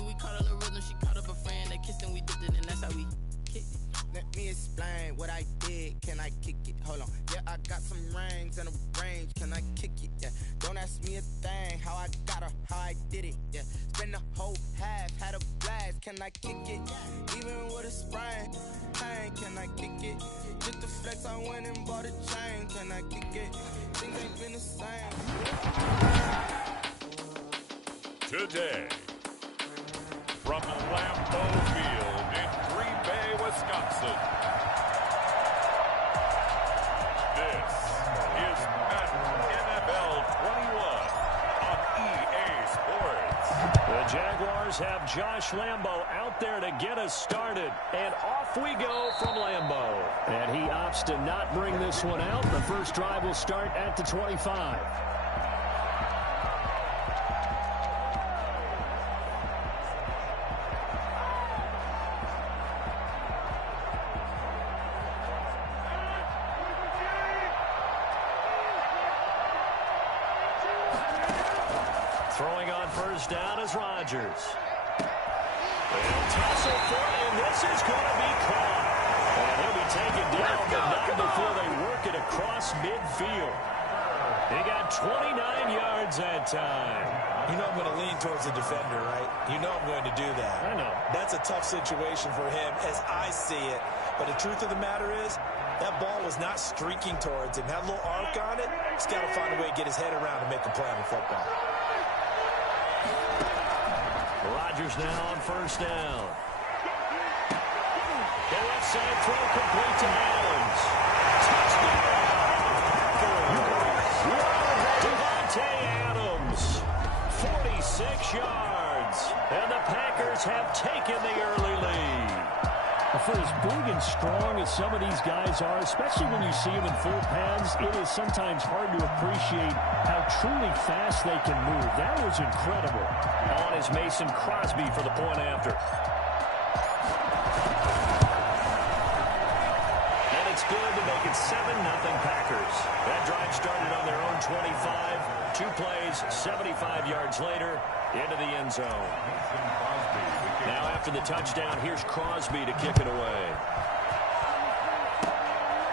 rhythm, we caught up the rhythm. She caught up a friend, they kissed and we dipped it, and that's how we kicked it. Let me explain what I did. Can I kick it? Hold on. Yeah, I got some rings and a range. Can I kick it? Yeah. Don't ask me a thing. How I got her, how I did it. Yeah. Spend the whole half, had a blast. Can I kick it? Even with a sprain. Pain, can I kick it? Just the flex, I went and bought a chain. Can I kick it? Things ain't been the same. Today, from Lambeau Field in Green Bay, Wisconsin, this is Madden NFL 21 on EA Sports. The Jaguars have Josh Lambeau out there to get us started, and off we go from Lambeau. And he opts to not bring this one out. The first drive will start at the 25. Throwing on first down is Rodgers. They'll tussle for it, and this is going to be caught. And he'll be taken down, but not before they work it across midfield. He got 29 yards that time. You know I'm going to lean towards the defender, right? You know I'm going to do that. I know. That's a tough situation for him as I see it. But the truth of the matter is, that ball was not streaking towards him. Had a little arc on it. He's got to find a way to get his head around and make a play on the football. Rodgers now on first down. The left side throw complete to Adams. Touchdown! Devontae Adams, 46 yards. And the Packers have taken the early lead. For as big and strong as some of these guys are, especially when you see them in full pads, it is sometimes hard to appreciate how truly fast they can move. That was incredible. On is Mason Crosby for the point after. And it's good to make it 7-0 Packers. That drive started on their own 25. 2 plays, 75 yards later, into the end zone. Now after the touchdown, here's Crosby to kick it away.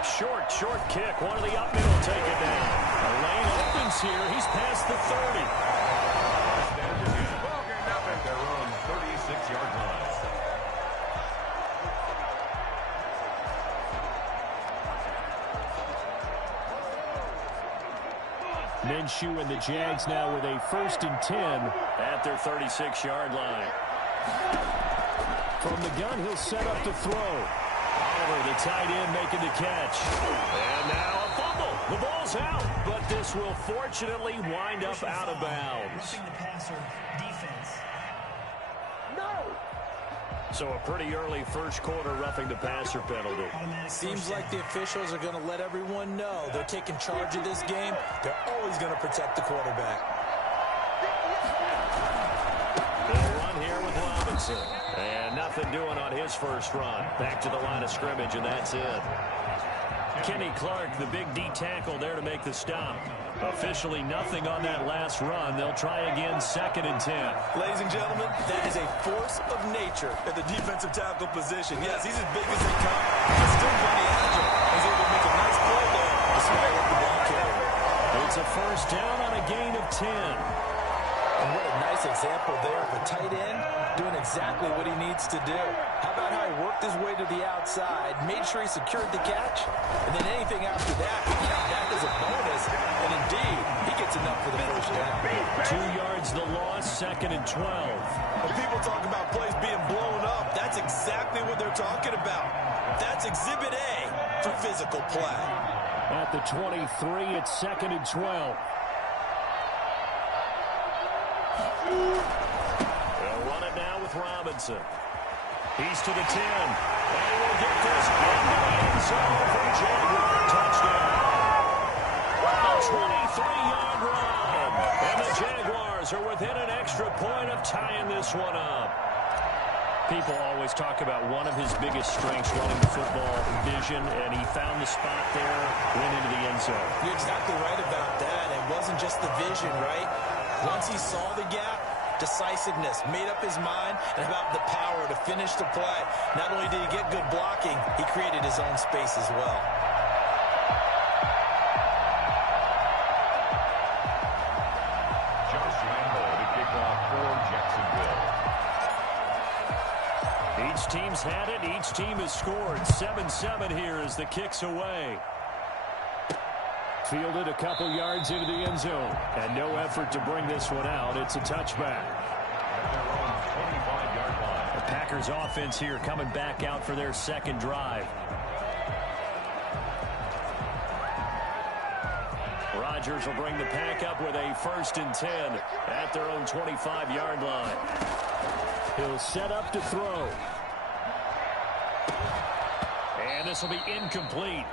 Short kick. One of the up middle take it down. A lane opens here. He's past the 30. At their own 36-yard line. Minshew and the Jags now with a 1st and 10 at their 36-yard line. From the gun, he'll set up to throw. Oliver, the tight end, making the catch. And now a fumble. The ball's out, but this will fortunately wind up out of bounds. So a pretty early first quarter roughing the passer penalty. Seems like the officials are going to let everyone know they're taking charge of this game. They're always going to protect the quarterback. They'll run here with Robinson. And nothing doing on his first run. Back to the line of scrimmage, and that's it. Kenny Clark, the big D tackle there to make the stop. Officially nothing on that last run. They'll try again, 2nd and 10. Ladies and gentlemen, that is a force of nature at the defensive tackle position. Yes, he's as big as they come, but still plenty agile. He's able to make a nice play there despite what the ball carrier. It's a first down on a gain of 10. And what a nice example there of a tight end doing exactly what he needs to do. How about how he worked his way to the outside, made sure he secured the catch, and then anything after that, that is a bonus. And indeed, he gets enough for the first down. 2 yards the loss, 2nd and 12. When people talk about plays being blown up, that's exactly what they're talking about. That's Exhibit A for physical play. At the 23, it's 2nd and 12. They'll run it now with Robinson. He's to the 10. And he will get this into the end zone for Jaguar touchdown. A 23-yard run. And the Jaguars are within an extra point of tying this one up. People always talk about one of his biggest strengths running the football, vision, and he found the spot there, went into the end zone. You're exactly right about that. It wasn't just the vision, right? Once he saw the gap, decisiveness, made up his mind, and about the power to finish the play. Not only did he get good blocking, he created his own space as well. Josh Lambo to kick off for Jacksonville. Each team's had it. Each team has scored. 7-7 here as the kick's away. Fielded a couple yards into the end zone. And no effort to bring this one out. It's a touchback. At their own 25-yard line. The Packers offense here coming back out for their second drive. Rodgers will bring the pack up with a 1st and 10 at their own 25-yard line. He'll set up to throw. And this will be incomplete.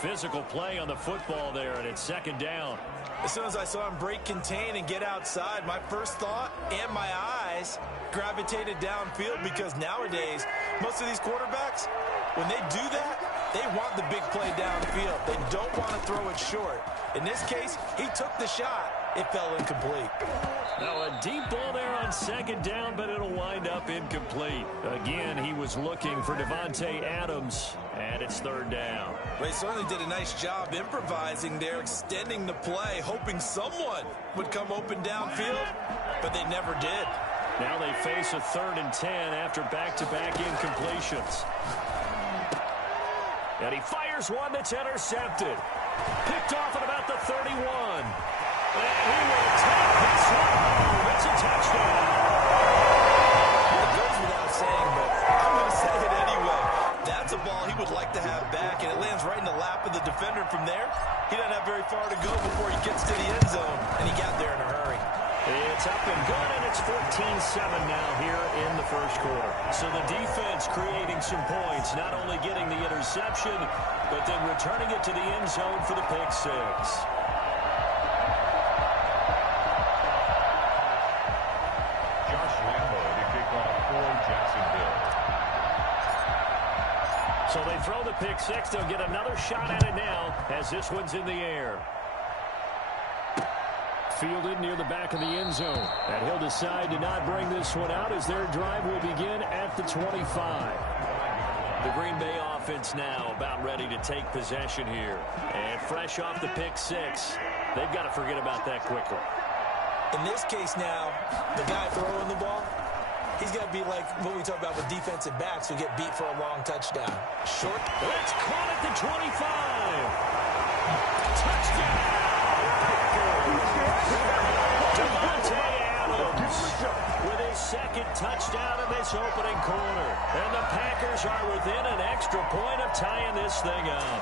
Physical play on the football there, and it's 2nd down. As soon as I saw him break contain and get outside, my first thought and my eyes gravitated downfield, because nowadays, most of these quarterbacks, when they do that, they want the big play downfield. They don't want to throw it short. In this case, he took the shot. It fell incomplete. Now a deep ball there on 2nd down, but it'll wind up incomplete. Again, he was looking for Devontae Adams, and it's 3rd down. They certainly did a nice job improvising there, extending the play, hoping someone would come open downfield, but they never did. Now they face a 3rd and 10 after back-to-back incompletions. And he fires one that's intercepted. Picked off at about the 31. And he will take this one home. It's a touchdown. It goes without saying, but I'm going to say it anyway. That's a ball he would like to have back, and it lands right in the lap of the defender. From there, he doesn't have very far to go before he gets to the end zone, and he got there in a hurry. It's up and good, and it's 14-7 now here in the 1st quarter. So the defense creating some points, not only getting the interception, but then returning it to the end zone for the pick 6. Josh Lambo to kick off for Jacksonville. So they throw the pick 6. They'll get another shot at it now as this one's in the air. Fielded near the back of the end zone. And he'll decide to not bring this one out as their drive will begin at the 25. The Green Bay offense now about ready to take possession here. And fresh off the pick 6, they've got to forget about that quickly. In this case now, the guy throwing the ball, he's got to be like what we talk about with defensive backs who get beat for a long touchdown. Short. It's caught at the 25. Touchdown. Devontae Adams with his 2nd touchdown in this opening quarter. And the Packers are within an extra point of tying this thing up.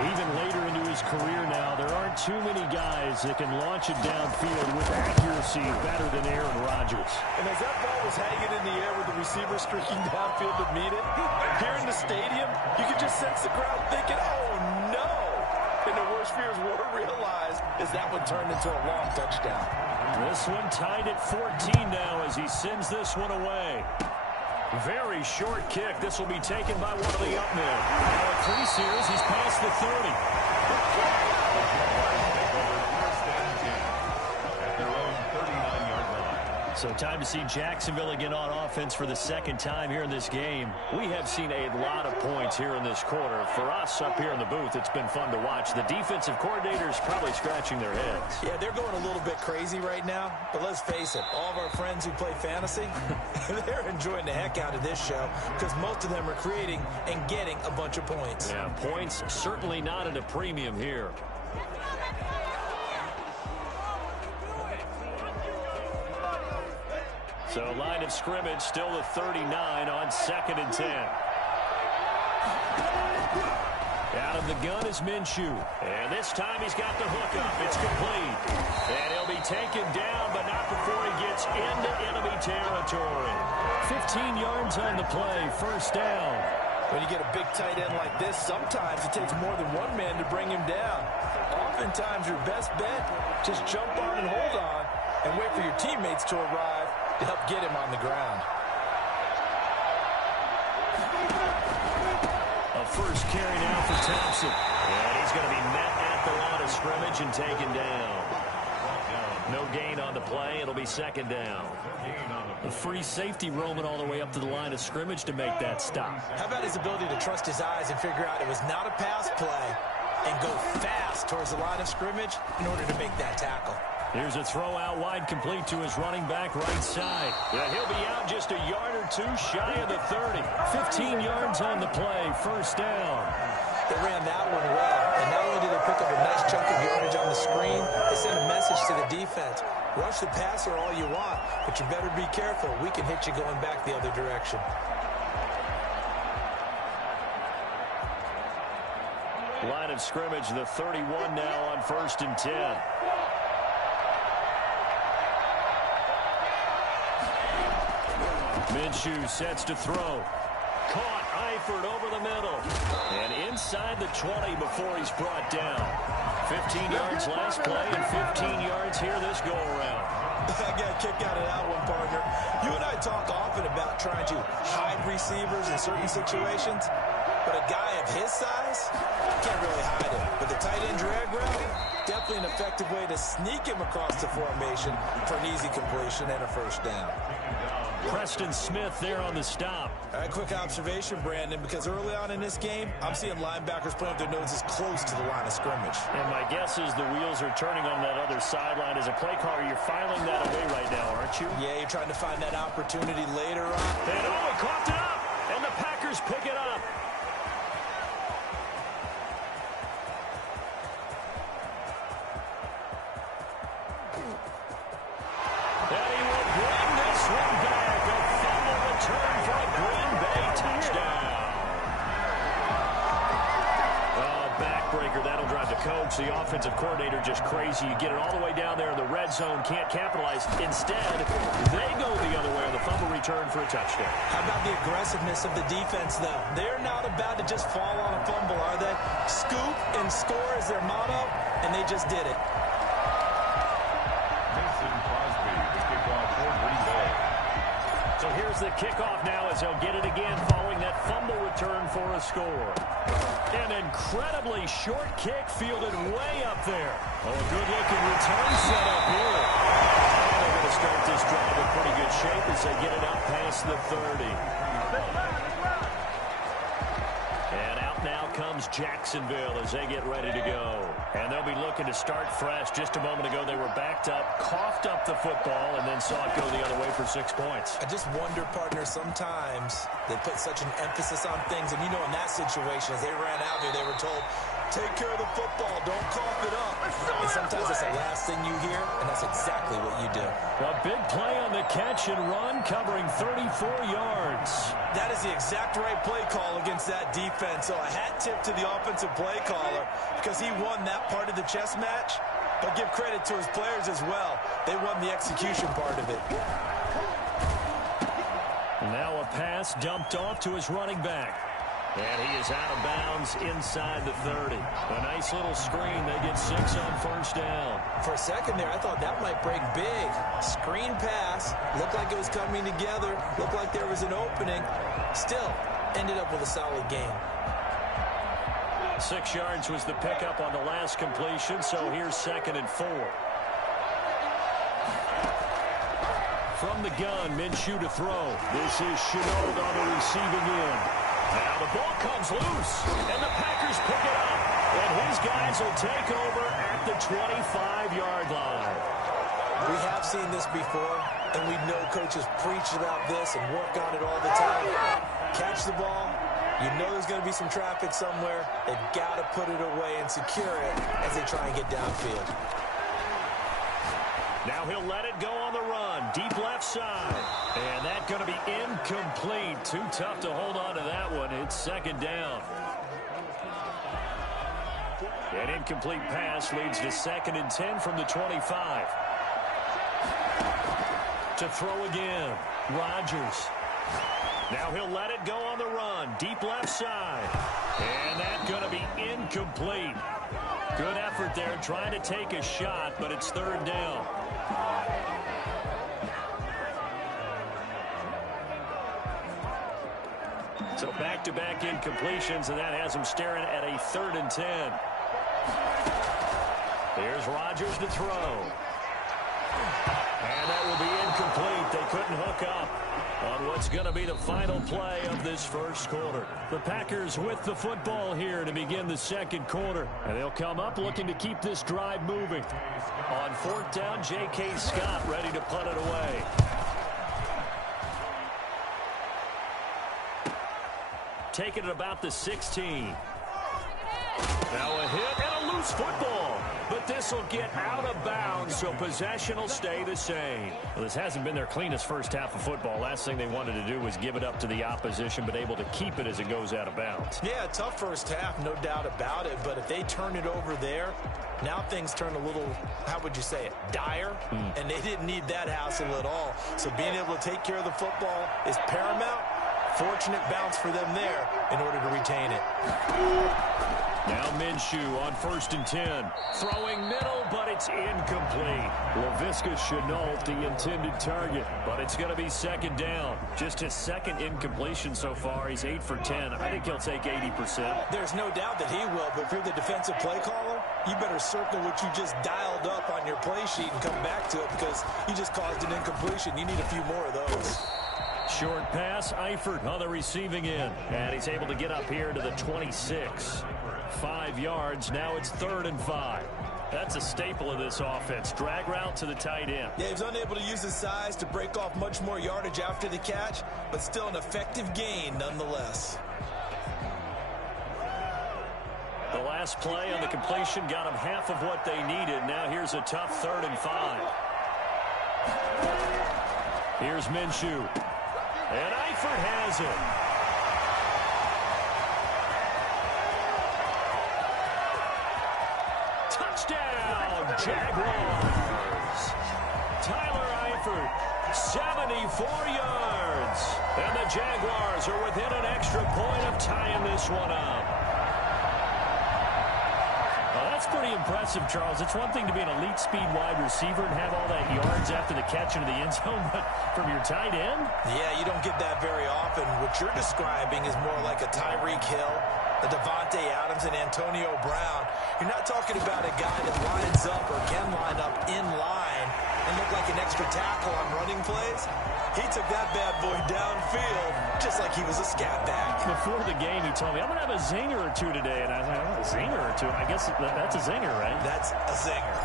Even later into his career now, there aren't too many guys that can launch it downfield with accuracy better than Aaron Rodgers. And as that ball was hanging in the air with the receiver streaking downfield to meet it, here in the stadium, you could just sense the crowd thinking, oh, no. And the worst fears were realized as that one turned into a long touchdown. This one tied at 14 now as he sends this one away. Very short kick. This will be taken by one of the up men. Now at 3 series, he's past the 30. At their own 39-yard line. So time to see Jacksonville again on offense for the 2nd time here in this game. We have seen a lot of points here in this quarter. For us up here in the booth, it's been fun to watch. The defensive coordinators probably scratching their heads. Yeah, they're going a little bit crazy right now, but let's face it, all of our friends who play fantasy, they're enjoying the heck out of this show because most of them are creating and getting a bunch of points. Yeah, points certainly not at a premium here. So line of scrimmage still the 39 on 2nd and 10. Out of the gun is Minshew. And this time he's got the hook up. It's complete. And he'll be taken down, but not before he gets into enemy territory. 15 yards on the play. 1st down. When you get a big tight end like this, sometimes it takes more than one man to bring him down. Oftentimes your best bet, just jump on and hold on and wait for your teammates to arrive to help get him on the ground. A first carry now for Thompson. And he's going to be met at the line of scrimmage and taken down. No gain on the play. It'll be second down. A free safety roaming all the way up to the line of scrimmage to make that stop. How about his ability to trust his eyes and figure out it was not a pass play and go fast towards the line of scrimmage in order to make that tackle. Here's a throw out wide, complete to his running back right side. Yeah, he'll be out just a yard or two shy of the 30. 15 yards on the play, first down. They ran that one well, and not only did they pick up a nice chunk of yardage on the screen, they sent a message to the defense. Rush the passer all you want, but you better be careful. We can hit you going back the other direction. Line of scrimmage, the 31 now on 1st and 10. Minshew sets to throw. Caught Eifert over the middle. And inside the 20 before he's brought down. 15 yards last play and 15 yards here this go-around. I got a kick out of that one, partner. You and I talk often about trying to hide receivers in certain situations, but a guy of his size, can't really hide him. But the tight end drag route, definitely an effective way to sneak him across the formation for an easy completion and a first down. Preston Smith there on the stop. All right, quick observation, Brandon, because early on in this game, I'm seeing linebackers playing with their noses close to the line of scrimmage. And my guess is the wheels are turning on that other sideline. As a play caller, you're filing that away right now, aren't you? Yeah, you're trying to find that opportunity later on. And he coughed it up, and the Packers pick it up. And he will bring this one back. A fumble return for a Green Bay touchdown. Oh, backbreaker. That'll drive the coach. The offensive coordinator just crazy. You get it all the way down there in the red zone. Can't capitalize. Instead, they go the other way on the fumble return for a touchdown. How about the aggressiveness of the defense, though? They're not about to just fall on a fumble, are they? Scoop and score is their motto, and they just did it. So here's the kickoff now as they'll get it again following that fumble return for a score. An incredibly short kick fielded way up there. Oh, a good-looking return set up here. And they're going to start this drive in pretty good shape as they get it up past the 30. And out now comes Jacksonville as they get ready to go. And they'll be looking to start fresh. Just a moment ago, they were backed up, coughed up the football, and then saw it go the other way for 6 points. I just wonder, partner, sometimes they put such an emphasis on things. And, you know, in that situation, as they ran out there, they were told, take care of the football, don't cough it up. And sometimes that's the last thing you hear, and that's exactly what you do. A big play on the catch and run, covering 34 yards. That is the exact right play call against that defense. So a hat tip to the offensive play caller because he won that part of the chess match. But give credit to his players as well. They won the execution part of it. Now a pass dumped off to his running back. And he is out of bounds inside the 30. A nice little screen. They get 6 on first down. For a second there, I thought that might break big. Screen pass. Looked like it was coming together. Looked like there was an opening. Still, ended up with a solid game. 6 yards was the pickup on the last completion, so here's 2nd and 4. From the gun, Minshew to throw. This is Shenault on the receiving end. Now the ball comes loose, and the Packers pick it up. And his guys will take over at the 25-yard line. We have seen this before, and we know coaches preach about this and work on it all the time. Catch the ball. You know there's going to be some traffic somewhere. They've got to put it away and secure it as they try and get downfield. Now he'll let it go on the run. Deep left side. And that's going to be incomplete. Too tough to hold on to that one. It's 2nd down. An incomplete pass leads to 2nd and 10 from the 25. To throw again. Rodgers. Now he'll let it go on the run. Deep left side. And that's going to be incomplete. Good effort there trying to take a shot, but it's 3rd down. So back-to-back incompletions, and that has him staring at a 3rd and 10. Here's Rodgers to throw. And that will be incomplete. They couldn't hook up on what's going to be the final play of this first quarter. The Packers with the football here to begin the second quarter. And they'll come up looking to keep this drive moving. On fourth down, J.K. Scott ready to punt it away. Taking it about the 16. Now a hit and a loose football. But this will get out of bounds, so possession will stay the same. Well, this hasn't been their cleanest first half of football. Last thing they wanted to do was give it up to the opposition, but able to keep it as it goes out of bounds. Yeah, tough first half, no doubt about it. But if they turn it over there, now things turn a little, how would you say it, dire. And they didn't need that hassle at all. So being able to take care of the football is paramount. Fortunate bounce for them there in order to retain it. Now Minshew on 1st and 10. Throwing middle, but it's incomplete. Laviska Shenault, the intended target, but it's going to be second down. Just his second incompletion so far. He's 8 for 10. I think he'll take 80%. There's no doubt that he will, but if you're the defensive play caller, you better circle what you just dialed up on your play sheet and come back to it because you just caused an incompletion. You need a few more of those. Short pass, Eifert on the receiving end. And he's able to get up here to the 26. 5 yards, now it's 3rd and 5. That's a staple of this offense. Drag route to the tight end. Yeah, he was unable to use his size to break off much more yardage after the catch, but still an effective gain nonetheless. The last play on the completion got them half of what they needed. Now here's a tough 3rd and 5. Here's Minshew. And Eifert has it. Touchdown, Jaguars. Tyler Eifert, 74 yards. And the Jaguars are within an extra point of tying this one up. That's pretty impressive, Charles. It's one thing to be an elite speed wide receiver and have all that yards after the catch into the end zone, but from your tight end? Yeah, you don't get that very often. What you're describing is more like a Tyreek Hill, a Devontae Adams, and Antonio Brown. You're not talking about a guy that lines up or can line up in line and look like an extra tackle on running plays. He took that bad boy downfield just like he was a scat back. Before the game, he told me, I'm going to have a zinger or two today. And I was like, oh, a zinger or two? I guess that's a zinger, right? That's a zinger.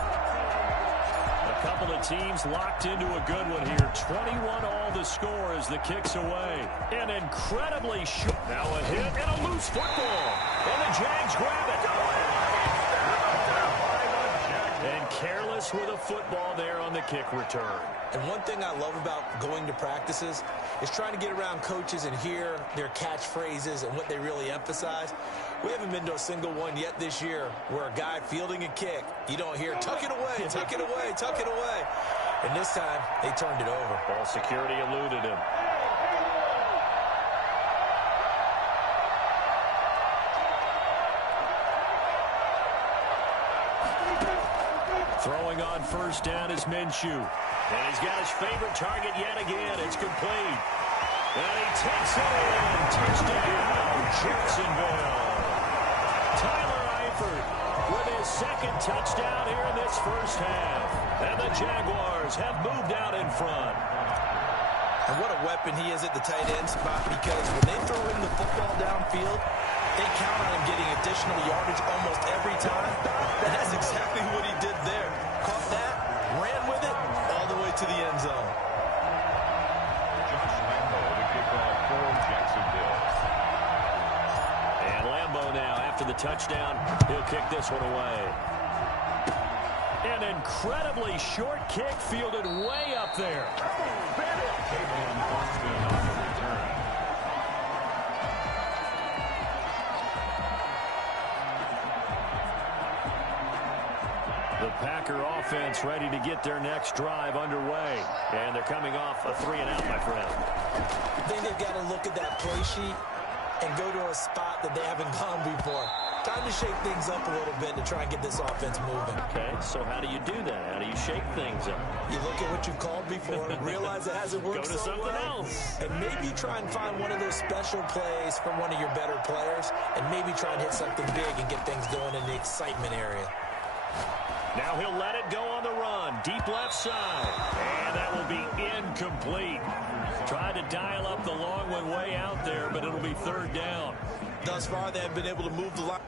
A couple of teams locked into a good one here. 21 all the score as the kick's away. An incredibly short. Now a hit and a loose football. And the Jags grab it. And careless with a football there on the kick return. And one thing I love about going to practices is trying to get around coaches and hear their catchphrases and what they really emphasize. We haven't been to a single one yet this year where a guy fielding a kick, you don't hear, tuck it away, tuck it away, tuck it away. And this time, they turned it over. Ball security eluded him. Throwing on 1st down is Minshew. And he's got his favorite target yet again. It's complete. And he takes it in. Touchdown, Jacksonville. Tyler Eifert with his second touchdown here in this first half. And the Jaguars have moved out in front. And what a weapon he is at the tight end spot, because when they throw him the football downfield, they count on him getting additional yardage almost every time. And that's exactly what he did there. Caught that, ran with it, all the way to the end zone. Josh Lambo, the kickoff for Jacksonville. And Lambo now, after the touchdown, he'll kick this one away. An incredibly short kick fielded way up there. Kayvon Austin on the return. The Packer offense ready to get their next drive underway. And they're coming off a 3-and-out, my friend. I think they've got to look at that play sheet and go to a spot that they haven't gone before. Time to shake things up a little bit to try and get this offense moving. Okay, so how do you do that? How do you shake things up? You look at what you've called before, realize it hasn't worked Go to so something well, else. and maybe try and find one of those special plays from one of your better players, and maybe try and hit something big and get things going in the excitement area. Now he'll let it go on the run. Deep left side. And that will be incomplete. Tried to dial up the long one way out there, but it'll be third down. Thus far, they have been able to move the line.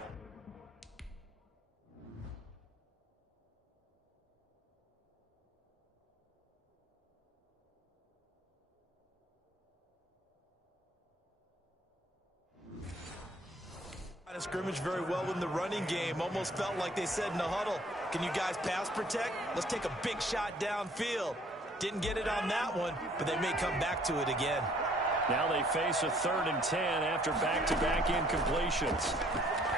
Scrimmage very well in the running game. Almost felt like they said in the huddle, can you guys pass protect? Let's take a big shot downfield. Didn't get it on that one, but they may come back to it again. Now they face a 3rd and 10 after back-to-back incompletions.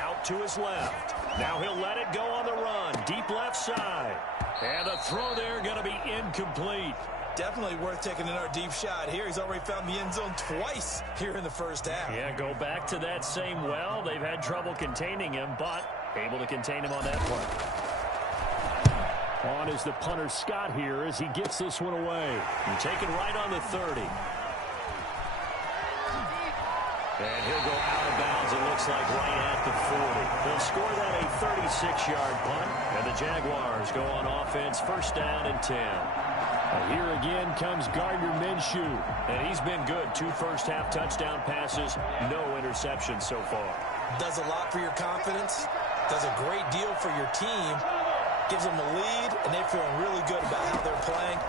Out to his left. Now he'll let it go on the run. Deep left side. And the throw there going to be incomplete. Definitely worth taking another deep shot here. He's already found the end zone twice here in the first half. Yeah, go back to that same well. They've had trouble containing him, but able to contain him on that play. On is the punter Scott here as he gets this one away. And taken right on the 30. And he'll go out of bounds, it looks like, right at the 40. They'll score that a 36-yard punt, and the Jaguars go on offense, first down and 10. Here again comes Gardner Minshew, and he's been good. 2 first-half touchdown passes, no interceptions so far. Does a lot for your confidence, does a great deal for your team, gives them a lead, and they're feeling really good about how they're playing.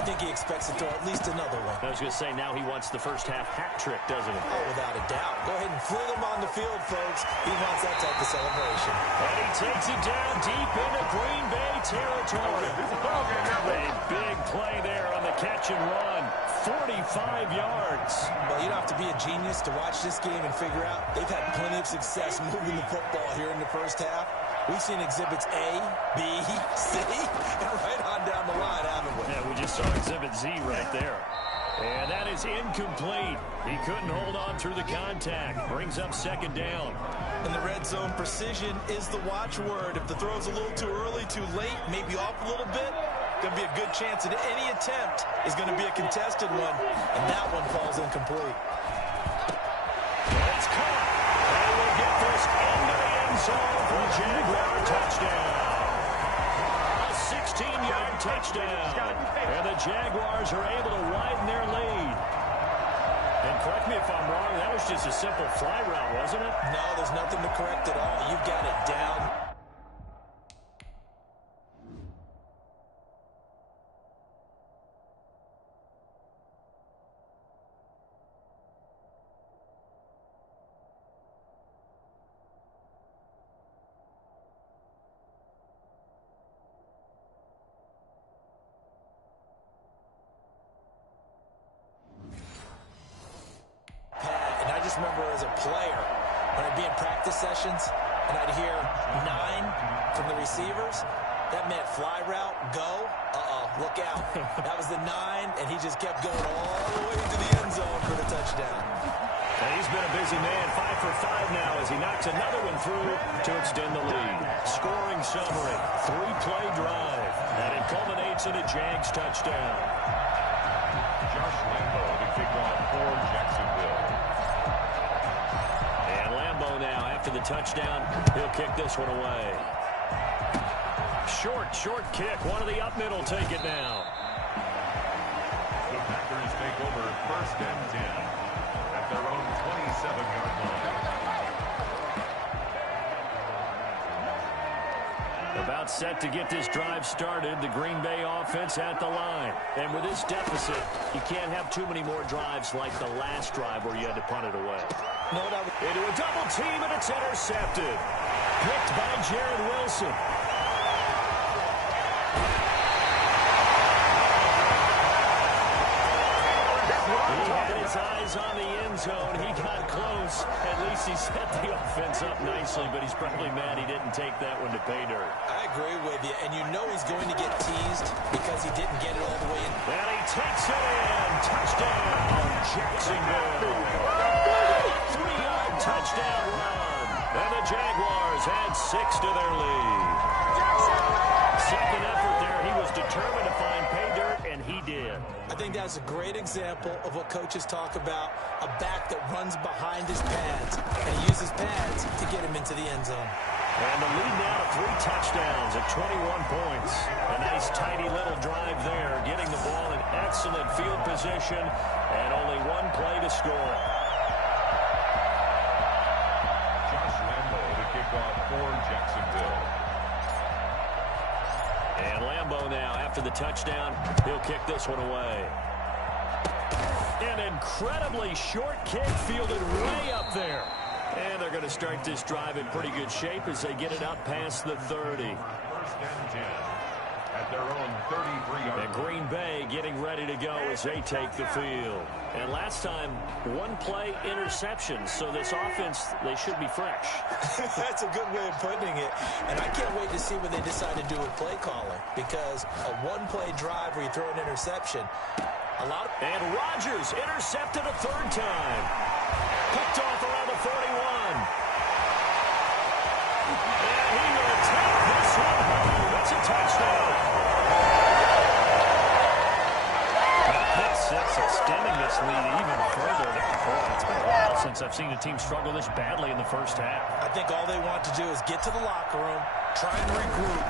I think he expects to throw at least another one. I was going to say, now he wants the first-half hat trick, doesn't he? Oh, without a doubt. Go ahead and fling him on the field, folks. He wants that type of celebration. And he takes it down deep into Green Bay territory. A big play there on the catch and run. 45 yards. Well, you don't have to be a genius to watch this game and figure out they've had plenty of success moving the football here in the first half. We've seen exhibits A, B, C, and right on down the line, haven't we? Yeah, we just saw exhibit Z right there. And that is incomplete. He couldn't hold on through the contact. Brings up second down. In the red zone, precision is the watchword. If the throw's a little too early, too late, maybe off a little bit, going to be a good chance that any attempt is going to be a contested one, and that one falls incomplete. It's caught. And we'll get this into the end zone for a Jaguar touchdown. A 16-yard touchdown. And the Jaguars are able to widen their lead. And correct me if I'm wrong, that was just a simple fly route, wasn't it? No, there's nothing to correct at all. You've got it down. Remember as a player when I'd be in practice sessions and I'd hear 9 from the receivers, that meant fly route, go, look out. That was the 9, and he just kept going all the way to the end zone for the touchdown. And he's been a busy man, 5 for 5 now as he knocks another one through to extend the lead. Scoring summary, 3-play drive, and it culminates in a Jags touchdown. Josh Lambo to kick off for Jacksonville. Now after the touchdown, he'll kick this one away. Short kick. One of the up middle take it now. The Packers take over first and 10 at their own 27-yard line. About set to get this drive started. The Green Bay offense at the line. And with this deficit, you can't have too many more drives like the last drive where you had to punt it away. Into a double team, and it's intercepted. Picked by Jared Wilson. He had his eyes on the end zone. He got close. At least he set the offense up nicely, but he's probably mad he didn't take that one to pay dirt. I agree with you, and you know he's going to get teased because he didn't get it all the way in. And he takes it in. Touchdown, Jacksonville. 3-yard touchdown run. And the Jaguars add 6 to their lead. Second effort there. He was determined to find pay dirt, and he did. I think that's a great example of what coaches talk about, a back that runs behind his pads and he uses pads to get him into the end zone. And the lead now to 3 touchdowns. touchdowns at 21 points. A nice, tidy little drive there, getting the ball in excellent field position, and only one play to score. Josh Lambo to kick off for Jacksonville. And Lambo now, after the touchdown, he'll kick this one away. An incredibly short kick fielded way up there. And they're going to start this drive in pretty good shape as they get it up past the 30. First and 10 at their own 33-yard. And Green Bay getting ready to go as they take the field. And last time, one play interception. So this offense, they should be fresh. That's a good way of putting it. And I can't wait to see what they decide to do with play calling. Because a one-play drive where you throw an interception, and Rodgers intercepted a third time. Picked off around the 41. And he will take this one home. That's a touchdown. Pick six extending this lead even further. It's been a while since I've seen a team struggle this badly in the first half. I think all they want to do is get to the locker room, try and regroup,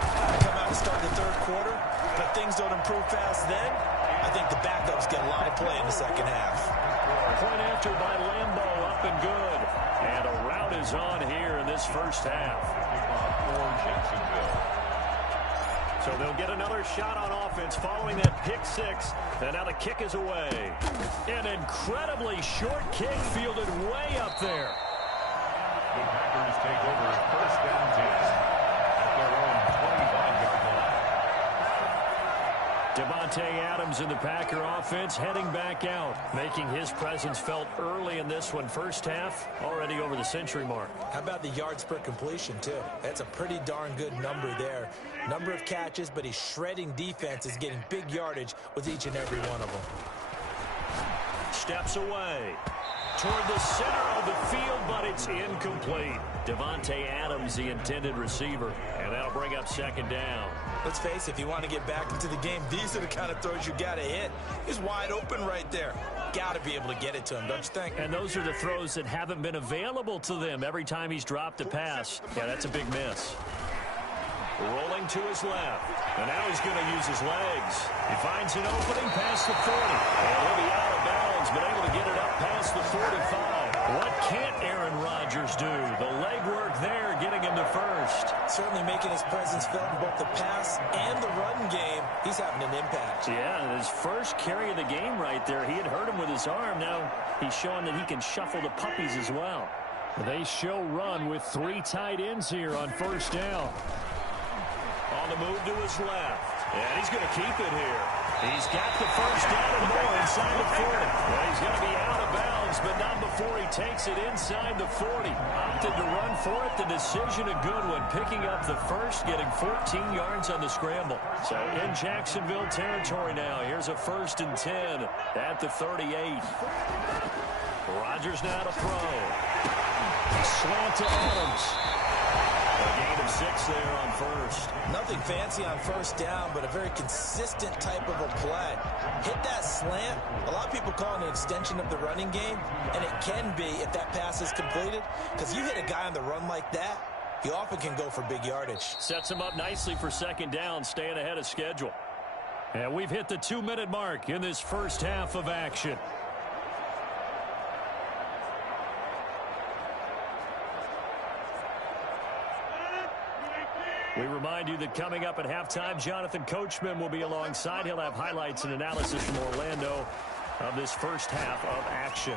come out and start the third quarter. But things don't improve fast then. I think the backups get a lot of play in the second half. Point after by Lambo, up and good. And a rout is on here in this first half. For Jacksonville. So they'll get another shot on offense following that pick six. And now the kick is away. An incredibly short kick fielded way up there. The Packers take over first and 10 at their own 25-yard line. Davante Adams in the Packer offense heading back out, making his presence felt early in this one. First half, already over the century mark. How about the yards per completion, too? That's a pretty darn good number there. Number of catches, but he's shredding defenses, getting big yardage with each and every one of them. Steps away toward the center of the field, but it's incomplete. Davante Adams, the intended receiver, and that'll bring up second down. Let's face it, if you want to get back into the game, these are the kind of throws you got to hit. He's wide open right there. Got to be able to get it to him, don't you think? And those are the throws that haven't been available to them every time he's dropped a pass. Yeah, that's a big miss. Rolling to his left. And now he's going to use his legs. He finds an opening past the 40. And he'll be out of bounds, but able to get it up past the 45. What can't Aaron Rodgers do? The legwork there getting him to first. Certainly making his presence felt in both the pass and the run game. He's having an impact. Yeah, his first carry of the game right there. He had hurt him with his arm. Now he's showing that he can shuffle the puppies as well. They show run with three tight ends here on first down. On the move to his left. And he's going to keep it here. He's got the first down and more inside the 40. Well, he's going to be out of bounds, but not before he takes it inside the 40. Opted to run for it. The decision a good one. Picking up the first, getting 14 yards on the scramble. So in Jacksonville territory now. Here's a 1st and 10 at the 38. Rodgers now to throw. Slant to Adams. A gain of 6 there on first. Nothing fancy on first down, but a very consistent type of a play. Hit that slant. A lot of people call it an extension of the running game, and it can be if that pass is completed, because you hit a guy on the run like that, he often can go for big yardage. Sets him up nicely for second down, staying ahead of schedule. And we've hit the 2-minute mark in this first half of action. We remind you that coming up at halftime, Jonathan Coachman will be alongside. He'll have highlights and analysis from Orlando of this first half of action.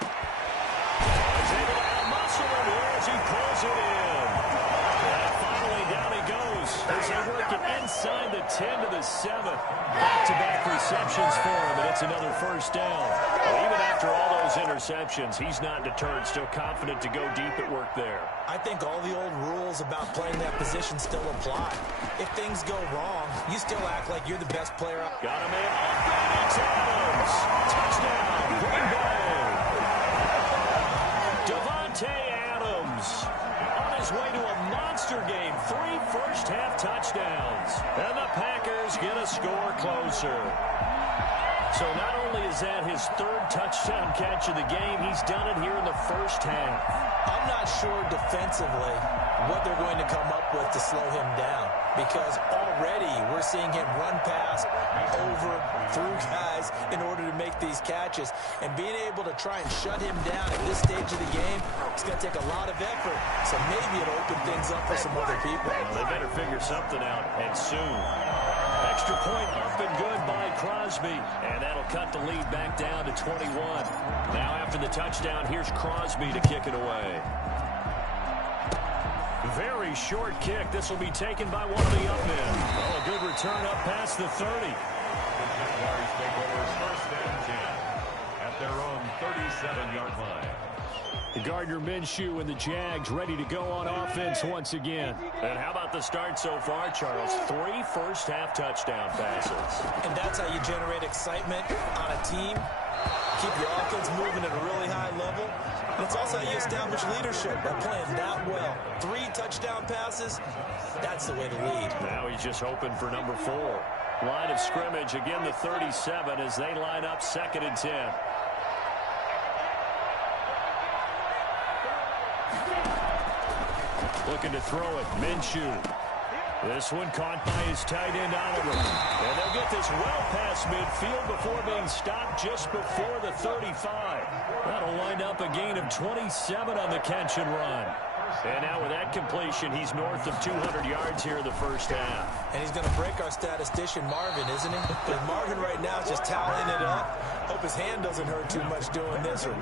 He's able to out-muscle him here as he pulls it in. And finally, down he goes as they work it inside the 10 to the 7. Back-to-back receptions for him, and it's another first down. Well, even after all those interceptions, he's not deterred, still confident to go deep at work there. I think all the old rules about playing that position still apply. If things go wrong, you still act like you're the best player. Got him in. It's Adams. Touchdown, Green Bay. Davante Adams on his way to a monster game. 3 first-half touchdowns. And the Packers get a score closer. So not only is that his 3rd touchdown catch of the game, he's done it here in the first half. I'm not sure defensively what they're going to come up with to slow him down, because already we're seeing him run past, over, through guys in order to make these catches. And being able to try and shut him down at this stage of the game, it's going to take a lot of effort. So maybe it'll open things up for some other people. Well, they better figure something out, and soon. Extra point up and good by Crosby. And that'll cut the lead back down to 21. Now after the touchdown, here's Crosby to kick it away. Very short kick. This will be taken by one of the up men. Oh, a good return up past the 30. The Jaguars take over first and 10 at their own 37-yard line. Gardner Minshew and the Jags ready to go on offense once again. And how about the start so far, Charles? 3 first-half touchdown passes. And that's how you generate excitement on a team. Keep your offense moving at a really high level. And it's also how you establish leadership by playing that well. 3 touchdown passes, that's the way to lead. Now he's just hoping for number 4. Line of scrimmage, again the 37 as they line up 2nd and 10. Looking to throw it, Minshew. This one caught by his tight end, Oliver. And they'll get this well past midfield before being stopped just before the 35. That'll wind up a gain of 27 on the catch and run. And now with that completion, he's north of 200 yards here in the first half. And he's going to break our statistician, Marvin, isn't he? Because Marvin right now is just toweling it up. Hope his hand doesn't hurt too much doing this or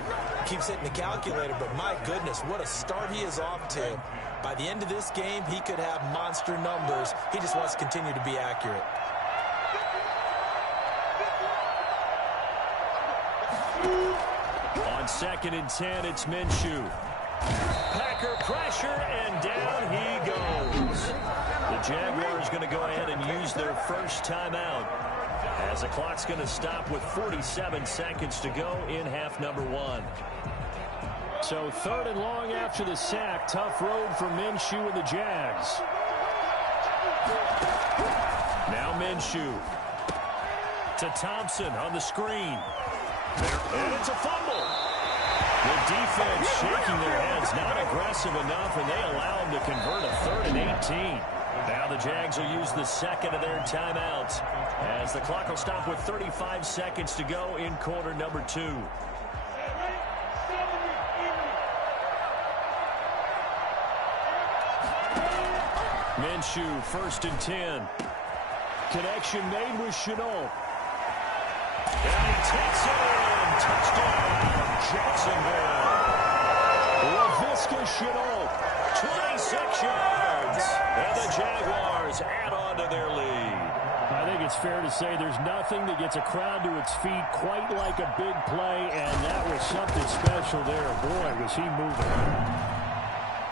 keeps hitting the calculator. But my goodness, what a start he is off to. By the end of this game, he could have monster numbers. He just wants to continue to be accurate. On 2nd and 10, it's Minshew. Packer pressure, and down he goes. The Jaguars going to go ahead and use their first timeout as the clock's going to stop with 47 seconds to go in half number 1. So 3rd and long after the sack. Tough road for Minshew and the Jags. Now Minshew to Thompson on the screen. And it's a fumble. The defense shaking their heads, not aggressive enough, and they allow him to convert a 3rd and 18. Now the Jags will use the 2nd of their timeouts as the clock will stop with 35 seconds to go in quarter number 2. Minshew, 1st and 10. Connection made with Chenault. And he takes it in. Touchdown, Jacksonville. Laviska Chenault. 26 yards. And the Jaguars add on to their lead. I think it's fair to say there's nothing that gets a crowd to its feet quite like a big play, and that was something special there. Boy, was he moving.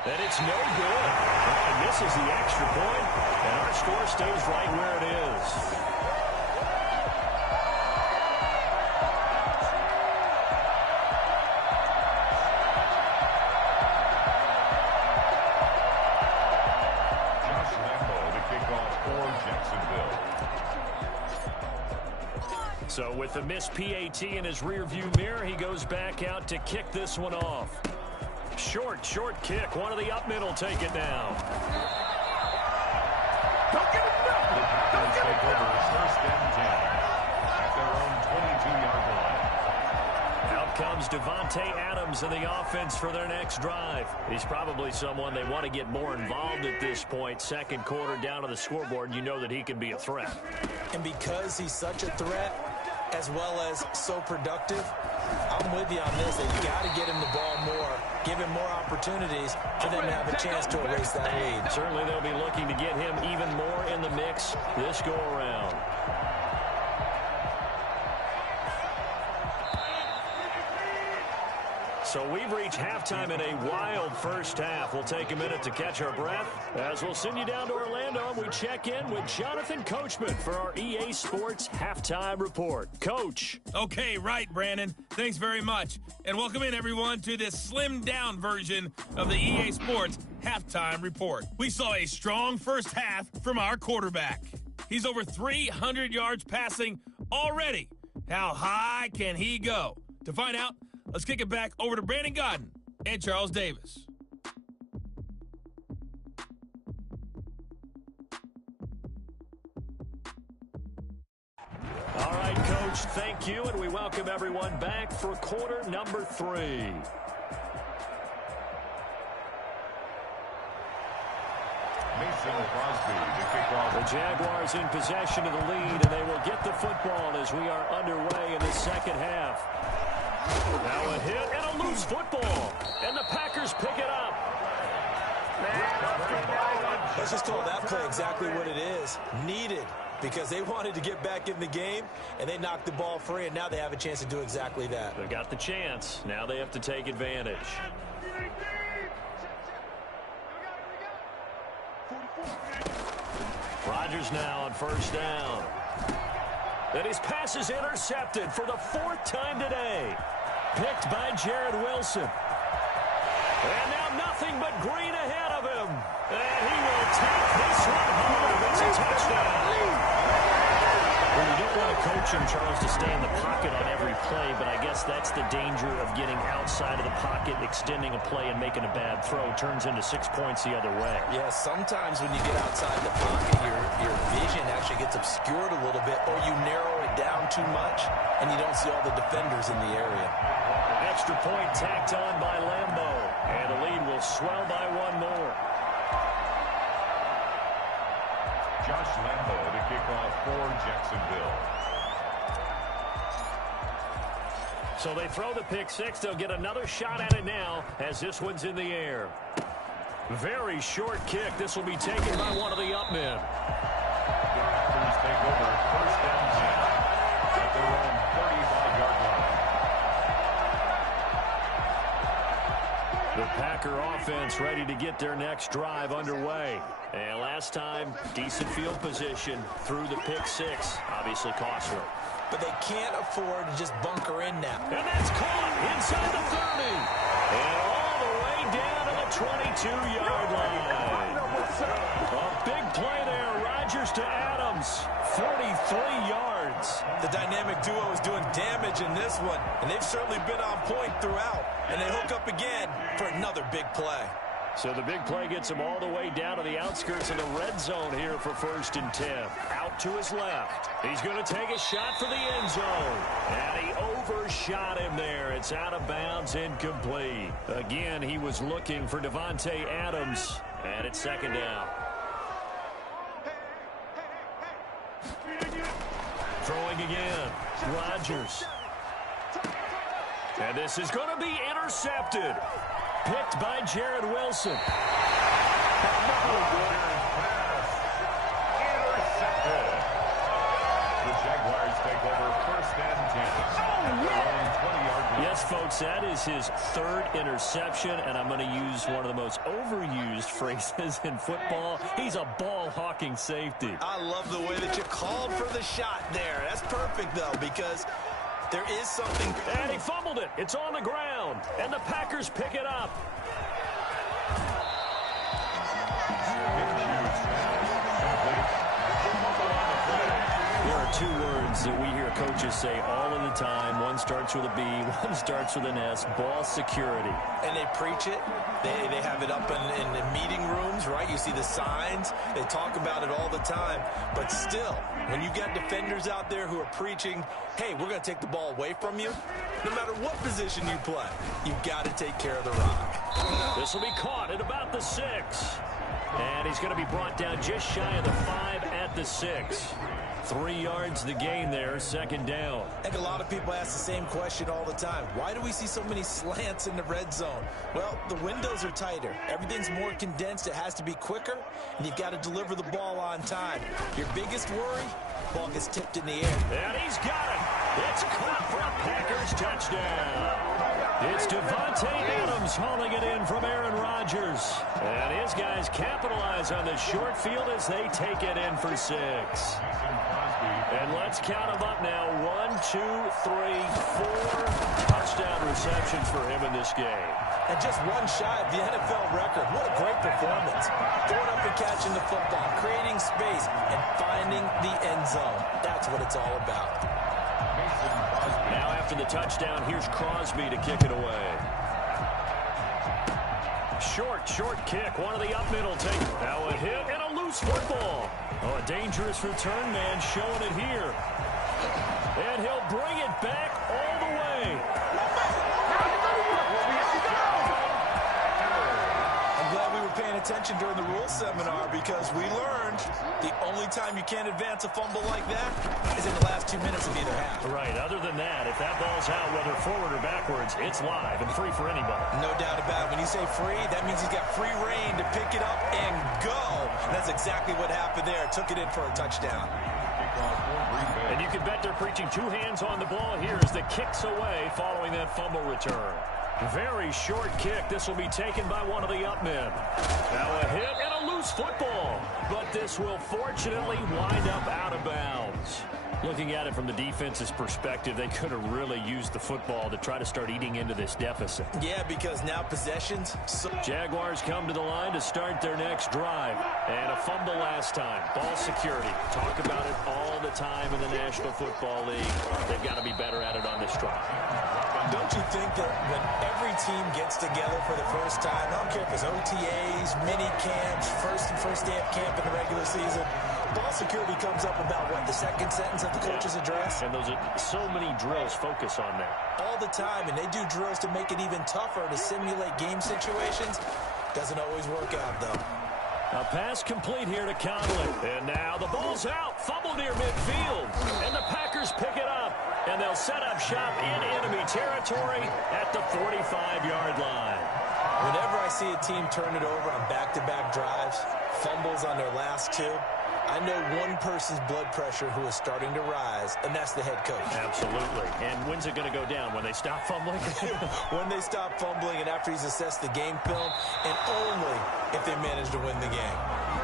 And it's no good. And this is the extra point, and our score stays right where it is. Josh Lambo to kick off for Jacksonville. So with the missed PAT in his rearview mirror, he goes back out to kick this one off. Short kick. One of the up men will take it now. The Packers take over first and 10 at their own 22-yard line. Out comes Devontae Adams in the offense for their next drive. He's probably someone they want to get more involved at this point. 2nd quarter down to the scoreboard, you know that he can be a threat. And because he's such a threat, as well as so productive, I'm with you on this. They've got to get him the ball more, give him more opportunities for them to have a chance to erase that lead. Certainly they'll be looking to get him even more in the mix this go-around. So we've reached halftime in a wild first half. We'll take a minute to catch our breath as we'll send you down to Orlando and we check in with Jonathan Coachman for our EA Sports Halftime Report. Coach. Okay, right, Brandon. Thanks very much. And welcome in, everyone, to this slimmed-down version of the EA Sports Halftime Report. We saw a strong first half from our quarterback. He's over 300 yards passing already. How high can he go? To find out, let's kick it back over to Brandon Godden and Charles Davis. All right, Coach, thank you, and we welcome everyone back for quarter number 3. The Jaguars in possession of the lead, and they will get the football as we are underway in the second half. Now a hit and a loose football, and the Packers pick it up. Let's just call that play exactly what it is. Needed, because they wanted to get back in the game, and they knocked the ball free, and now they have a chance to do exactly that. They got the chance. Now they have to take advantage. Rodgers now on first down. And his pass is intercepted for the 4th time today. Picked by Jared Wilson. And now nothing but green ahead of him. And he will take this one home. It's a touchdown. Well, you don't want to coach him, Charles, to stay in the pocket on every play, but I guess that's the danger of getting outside of the pocket, extending a play, and making a bad throw. Turns into 6 points the other way. Yeah, sometimes when you get outside the pocket, your vision actually gets obscured a little bit, or you narrow it down too much, and you don't see all the defenders in the area. Extra point tacked on by Lambeau, and the lead will swell by 1 more. Josh Lambeau to kick off for Jacksonville. So they throw the pick 6. They'll get another shot at it now as this one's in the air. Very short kick. This will be taken by one of the up men. The Packers take over first and 10 at their own 35-yard line. The Packer offense ready to get their next drive underway. And last time, decent field position through the pick 6. Obviously costly. But they can't afford to just bunker in now. And that's caught inside the 30. And all the way down to the 22-yard line. A big play there. Rodgers to Adams. 43 yards. The dynamic duo is doing damage in this one, and they've certainly been on point throughout. And they hook up again for another big play. So the big play gets him all the way down to the outskirts of the red zone here for first and 10. Out to his left. He's going to take a shot for the end zone. And he overshot him there. It's out of bounds, incomplete. Again, he was looking for Devontae Adams. And it's second down. Throwing again. Rodgers. And this is going to be intercepted. Picked by Jared Wilson. Intercepted. The Jaguars take over first and 10 at their own 20-yard line. Yes, folks, that is his 3rd interception, and I'm going to use one of the most overused phrases in football. He's a ball-hawking safety. I love the way that you called for the shot there. That's perfect, though, because there is something. And he fumbled it. It's on the ground. And the Packers pick it up. There are 2 words that we hear coaches say all of the time. One starts with a B, one starts with an S. Ball security. And they preach it. They have it up in the meeting rooms, right? You see the signs. They talk about it all the time. But still, when you got defenders out there who are preaching, hey, we're going to take the ball away from you, no matter what position you play, you've got to take care of the rock. This will be caught at about the 6. And he's going to be brought down just shy of the 5 at the 6. 3 yards the gain there, second down. I think a lot of people ask the same question all the time. Why do we see so many slants in the red zone? Well, the windows are tighter. Everything's more condensed. It has to be quicker, and you've got to deliver the ball on time. Your biggest worry, ball gets tipped in the air. And he's got it. It's caught for a Packers touchdown. It's Devontae Adams hauling it in from Aaron Rodgers. And his guys capitalize on the short field as they take it in for 6. And let's count them up now. 1, 2, 3, 4 touchdown receptions for him in this game. And just one shy of the NFL record. What a great performance. Going up and catching the football, creating space, and finding the end zone. That's what it's all about. Now after the touchdown, here's Crosby to kick it away. Short kick. One of the up middle take. Now a hit and a loose football. Oh, a dangerous return man showing it here. And he'll bring it back all the way. I'm glad we were paying attention during the rules seminar because we learned the only time you can't advance a fumble like that is in the last 2 minutes of either half. Right. Other than that, if that ball's out, whether forward or backwards, it's live and free for anybody. No doubt about it. When you say free, that means he's got free reign to pick it up and go. And that's exactly what happened there. Took it in for a touchdown. And you can bet they're preaching two hands on the ball here as the kick's away following that fumble return. Very short kick. This will be taken by one of the up men. Now a hit and a loose football. But this will fortunately wind up out of bounds. Looking at it from the defense's perspective, they could have really used the football to try to start eating into this deficit. Yeah, because now possessions. Jaguars come to the line to start their next drive. And a fumble last time. Ball security. Talk about it all the time in the National Football League. They've got to be better at it on this drive. Don't you think that when every team gets together for the first time, I don't care if it's OTAs, mini camps, first day of camp in the regular season, ball security comes up about, what, the second sentence of the coach's address? And those are so many drills focus on that. All the time, and they do drills to make it even tougher to simulate game situations. Doesn't always work out, though. A pass complete here to Conley. And now the ball's out. Fumble near midfield. And the Packers pick it up. And they'll set up shop in enemy territory at the 45-yard line. Whenever I see a team turn it over on back-to-back drives, fumbles on their last two, I know one person's blood pressure who is starting to rise, and that's the head coach. Absolutely. And when's it going to go down? When they stop fumbling? When they stop fumbling and after he's assessed the game film, and only if they manage to win the game.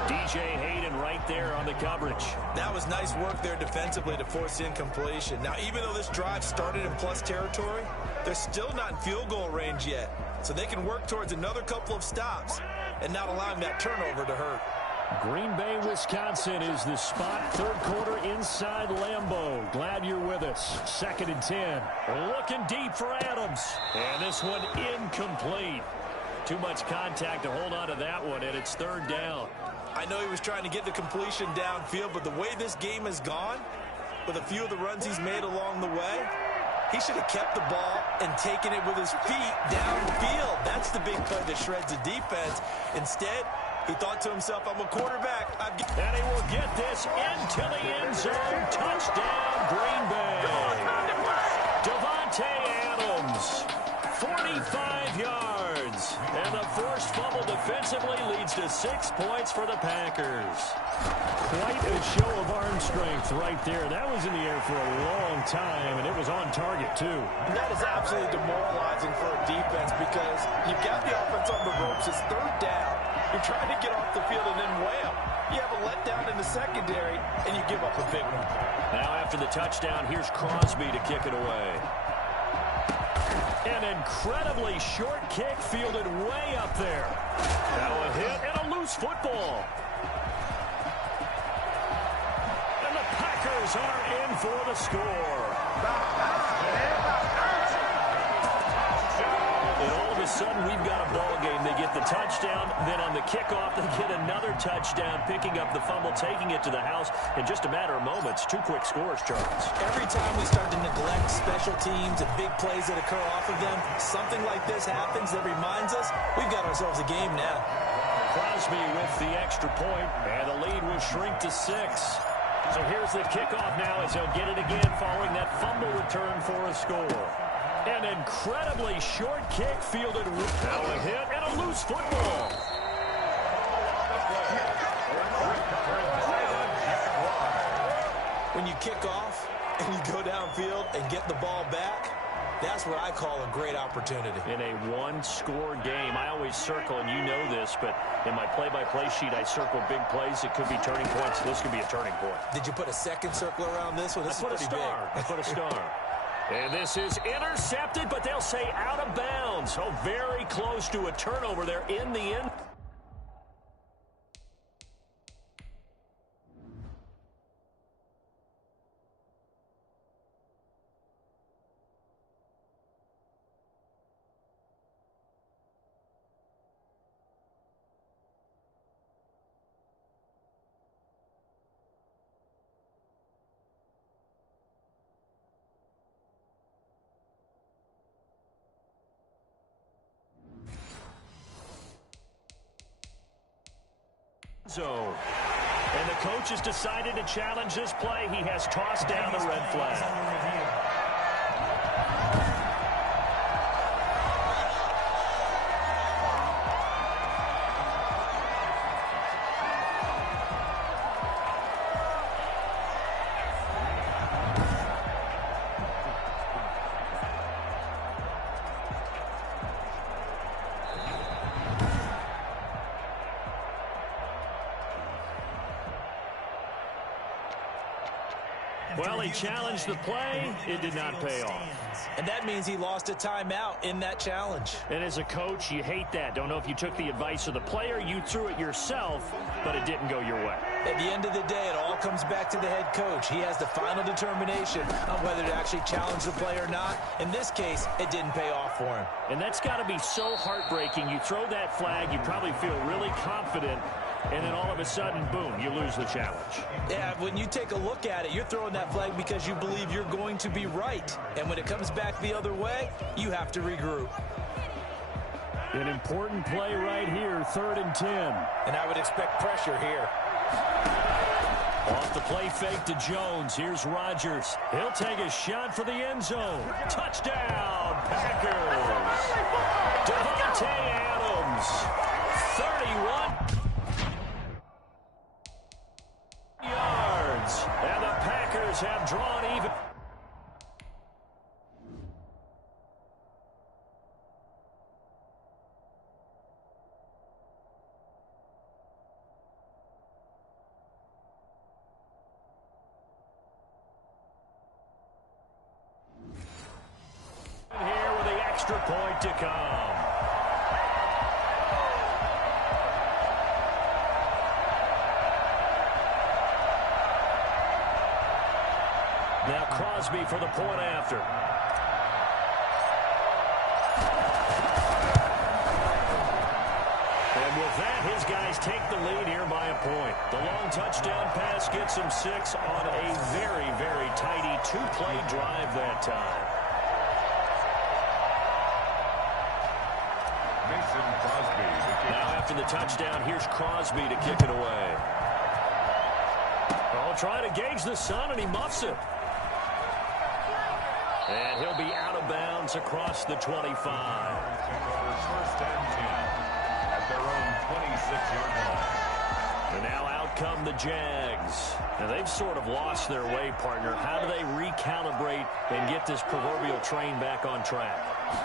DJ Hayden right there on the coverage. That was nice work there defensively to force incompletion. Now, even though this drive started in plus territory, they're still not in field goal range yet. So they can work towards another couple of stops and not allowing that turnover to hurt. Green Bay, Wisconsin is the spot. Third quarter inside Lambeau. Glad you're with us. 2nd and 10. Looking deep for Adams. And this one incomplete. Too much contact to hold on to that one, and it's 3rd down. I know he was trying to get the completion downfield, but the way this game has gone, with a few of the runs he's made along the way, he should have kept the ball and taken it with his feet downfield. That's the big play that shreds the defense. Instead, he thought to himself, I'm a quarterback. And he will get this into the end zone. Touchdown, Green Bay. Devontae Adams, 45 yards. And the forced fumble defensively leads to 6 points for the Packers. Quite a show of arm strength right there. That was in the air for a long time, and it was on target, too. And that is absolutely demoralizing for a defense because you've got the offense on the ropes. It's 3rd down. You're trying to get off the field and then wham. You have a letdown in the secondary, and you give up a big one. Now after the touchdown, here's Crosby to kick it away. An incredibly short kick fielded way up there. Now a hit and a loose football. And the Packers are in for the score. And all of a sudden, we've got a ball game. They get the touchdown, then on the kickoff, they get another touchdown, picking up the fumble, taking it to the house in just a matter of moments. 2 quick scores, Charles. Every time we start to neglect special teams and big plays that occur off of them, something like this happens that reminds us we've got ourselves a game now. Crosby with the extra point, and the lead will shrink to 6. So here's the kickoff now as he'll get it again following that fumble return for a score. An incredibly short kick fielded. Now a hit and a loose football. When you kick off and you go downfield and get the ball back, that's what I call a great opportunity. In a one-score game, I always circle, and you know this, but in my play-by-play sheet, I circle big plays. It could be turning points. This could be a turning point. Did you put a second circle around this one? This is pretty big. I put a star. And this is intercepted, but they'll say out of bounds. So very close to a turnover there in the end. zone. And the coach has decided to challenge this play. He has tossed down the red flag. Well, he challenged the play. It did not pay off. And that means he lost a timeout in that challenge. And as a coach, you hate that. Don't know if you took the advice of the player, you threw it yourself, but it didn't go your way. At the end of the day, it all comes back to the head coach. He has the final determination on whether to actually challenge the play or not. In this case, it didn't pay off for him. And that's got to be so heartbreaking. You throw that flag, you probably feel really confident, and then all of a sudden, boom, you lose the challenge. Yeah, when you take a look at it, you're throwing that flag because you believe you're going to be right. And when it comes back the other way, you have to regroup. An important play right here, 3rd and 10. And I would expect pressure here. Off the play fake to Jones. Here's Rodgers. He'll take a shot for the end zone. Touchdown, Packers. Devontae Adams, 31 yards. And the Packers have drawn even. Here with the extra point to come. Now Crosby for the point after. And with that, his guys take the lead here by a point. The long touchdown pass gets him 6 on a very, very tidy 2-play drive that time. Now after the touchdown, here's Crosby to kick it away. Oh, trying to gauge the sun, and he muffs it. And he'll be out of bounds across the 25. 1st and 10 at their own 26-yard line. And now out come the Jags. Now they've sort of lost their way, partner. How do they recalibrate and get this proverbial train back on track?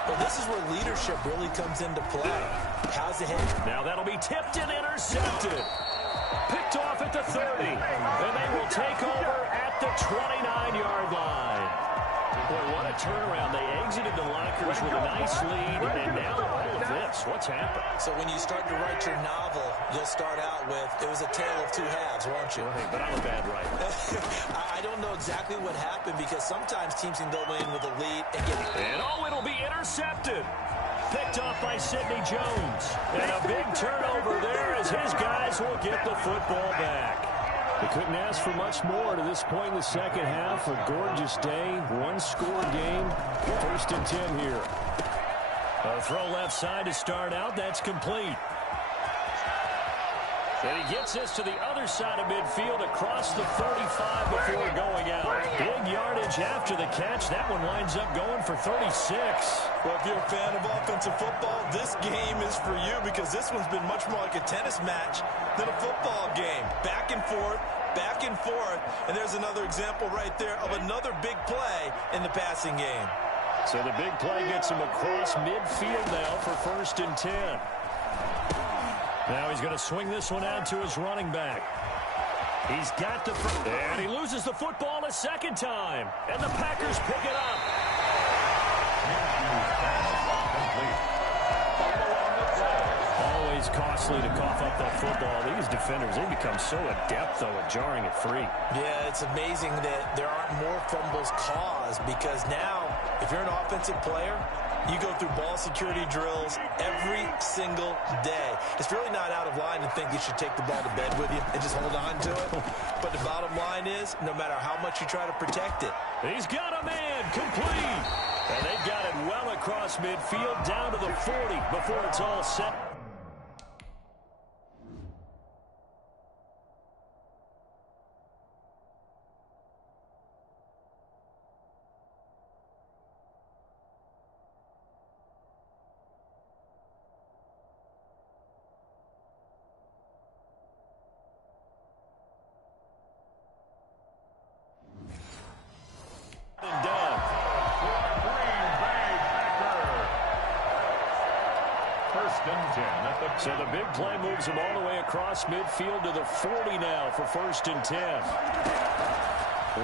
Well, this is where leadership really comes into play. How's the head? Now that'll be tipped and intercepted. Picked off at the 30. And they will take over at the 29-yard line. Boy, what a turnaround. They exited the lockers with a nice lead, and now all of this. What's happened? So when you start to write your novel, you'll start out with, it was a tale of 2 halves, won't you? Hey, but I'm a bad writer. I don't know exactly what happened because sometimes teams can go in with a lead and get it. And it'll be intercepted. Picked off by Sidney Jones. And a big turnover there as his guys will get the football back. They couldn't ask for much more to this point in the second half. A gorgeous day, 1-score game. 1st and 10 here. A throw left side to start out. That's complete. And he gets this to the other side of midfield across the 35 before going out. Big yardage after the catch. That one winds up going for 36. Well, if you're a fan of offensive football, this game is for you because this one's been much more like a tennis match than a football game. Back and forth, and there's another example right there of another big play in the passing game. So the big play gets him across midfield now for 1st and 10. Now he's going to swing this one out to his running back. He's got the and he loses the football a second time. And the Packers pick it up. Always costly to cough up that football. These defenders, they become so adept, though, at jarring it free. Yeah, it's amazing that there aren't more fumbles caused because now, if you're an offensive player, you go through ball security drills every single day. It's really not out of line to think you should take the ball to bed with you and just hold on to it. But the bottom line is, no matter how much you try to protect it. He's got a man complete. And they've got it well across midfield down to the 40 before it's all set. So the big play moves him all the way across midfield to the 40 now for 1st and 10.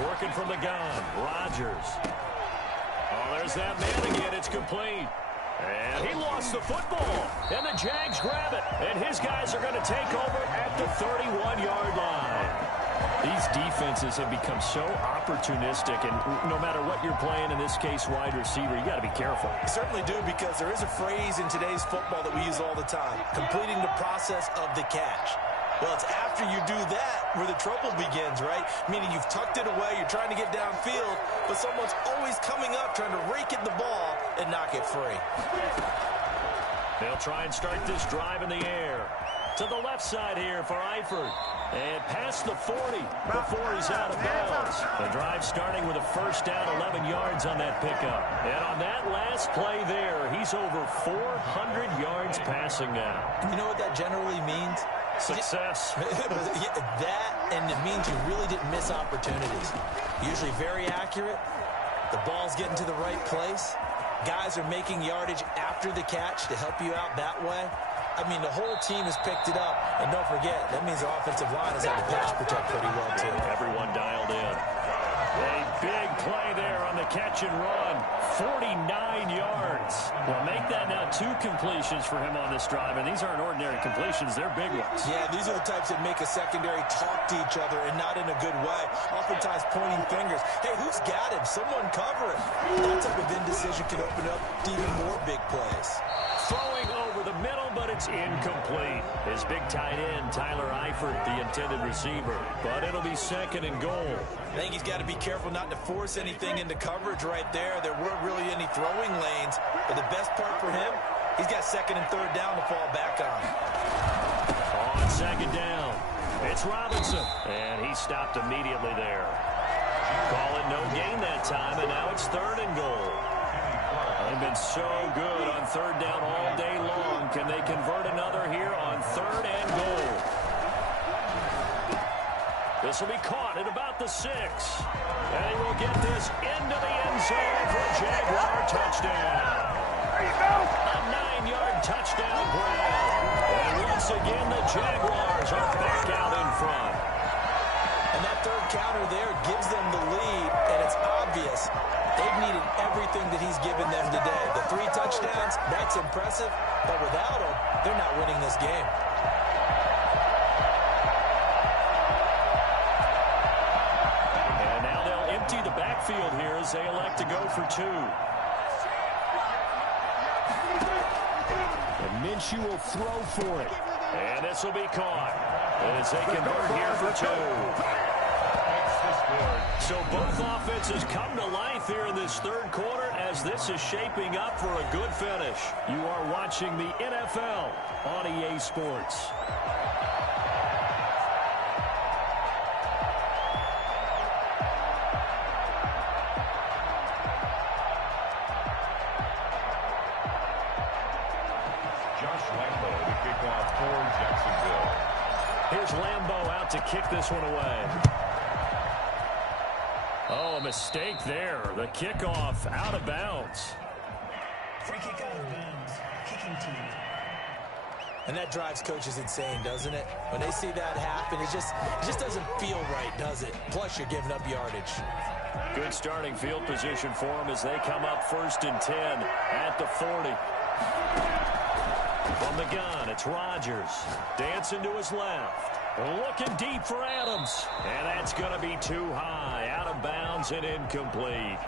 Working from the gun, Rodgers. Oh, there's that man again. It's complete. And he lost the football. And the Jags grab it. And his guys are going to take over at the 31-yard line. These defenses have become so opportunistic, and no matter what you're playing, in this case wide receiver, you got to be careful. You certainly do, because there is a phrase in today's football that we use all the time: completing the process of the catch. Well, it's after you do that where the trouble begins, right? Meaning you've tucked it away, you're trying to get downfield, but someone's always coming up trying to rake at the ball and knock it free. They'll try and start this drive in the air. To the left side here for Eifert. And past the 40 before he's out of bounds. The drive starting with a 1st down, 11 yards on that pickup. And on that last play there, he's over 400 yards passing now. You know what that generally means? Success. That, and it means you really didn't miss opportunities. Usually very accurate. The ball's getting to the right place. Guys are making yardage after the catch to help you out that way. I mean, the whole team has picked it up. And don't forget, that means the offensive line has had to pass protect pretty well, too. Everyone dialed in. A big play there on the catch and run. 49 yards. Well, make that now 2 completions for him on this drive. And these aren't ordinary completions. They're big ones. Yeah, these are the types that make a secondary talk to each other, and not in a good way. Oftentimes pointing fingers. Hey, who's got him? Someone cover it. That type of indecision can open up to even more big plays. Throwing over the middle, but it's incomplete. His big tight end, Tyler Eifert, the intended receiver. But it'll be 2nd and goal. I think he's got to be careful not to force anything into coverage right there. There weren't really any throwing lanes. But the best part for him, he's got 2nd and 3rd down to fall back on. On 2nd down, it's Robinson. And he stopped immediately there. Call it no gain that time, and now it's 3rd and goal. They've been so good on 3rd down all day long. Can they convert another here on 3rd and goal? This will be caught at about the 6. And he will get this into the end zone for a Jaguar touchdown. A 9-yard touchdown grab. And once again, the Jaguars are back out in front. And that 3rd counter there gives them the lead, and it's obvious they've needed everything that he's given them today. The 3 touchdowns, that's impressive, but without him, they're not winning this game. And now they'll empty the backfield here as they elect to go for 2. And Minshew will throw for it. And this will be caught as they convert here for 2. So both offenses come to life here in this 3rd quarter as this is shaping up for a good finish. You are watching the NFL on EA Sports. Josh Lambo to kick off for Jacksonville. Here's Lambo out to kick this one away. Oh, a mistake there. The kickoff out of bounds. Free kick out of bounds. Kicking team. And that drives coaches insane, doesn't it? When they see that happen, it just doesn't feel right, does it? Plus, you're giving up yardage. Good starting field position for them as they come up 1st and 10 at the 40. From the gun, it's Rodgers. Dancing to his left. Looking deep for Adams. And that's going to be too high. Out of bounds and incomplete.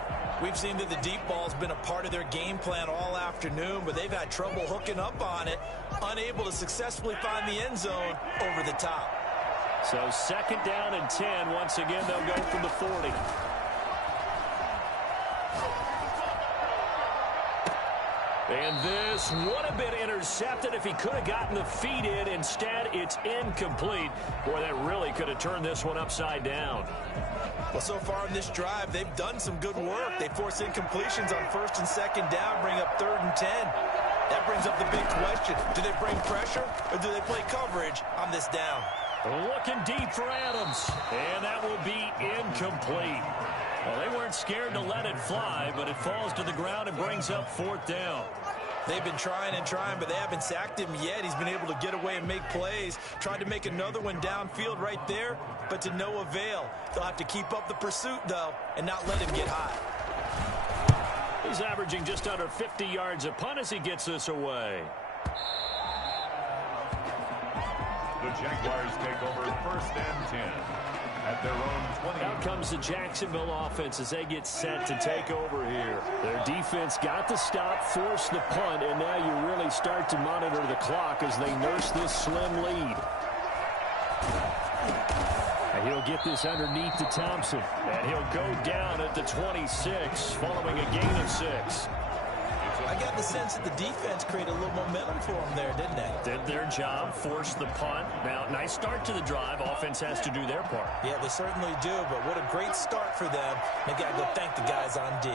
We've seen that the deep ball's been a part of their game plan all afternoon, but they've had trouble hooking up on it, unable to successfully find the end zone over the top. So 2nd down and 10. Once again, they'll go from the 40. And this would have been intercepted if he could have gotten the feet in. Instead, it's incomplete. Boy, that really could have turned this one upside down. Well, so far in this drive, they've done some good work. They force incompletions on 1st and 2nd down, bring up 3rd and 10. That brings up the big question. Do they bring pressure or do they play coverage on this down? Looking deep for Adams. And that will be incomplete. Well, they weren't scared to let it fly, but it falls to the ground and brings up 4th down. They've been trying and trying, but they haven't sacked him yet. He's been able to get away and make plays. Tried to make another one downfield right there, but to no avail. They'll have to keep up the pursuit, though, and not let him get hot. He's averaging just under 50 yards a punt as he gets this away. The Jaguars take over 1st and 10 at their own 20. Out comes the Jacksonville offense as they get set to take over here. Their defense got the stop, forced the punt, and now you really start to monitor the clock as they nurse this slim lead. And he'll get this underneath to Thompson. And he'll go down at the 26 following a gain of 6. I got the sense that the defense created a little momentum for them there, didn't they? Did their job, forced the punt. Now, nice start to the drive. Offense has to do their part. Yeah, they certainly do, but what a great start for them. They got to go thank the guys on D.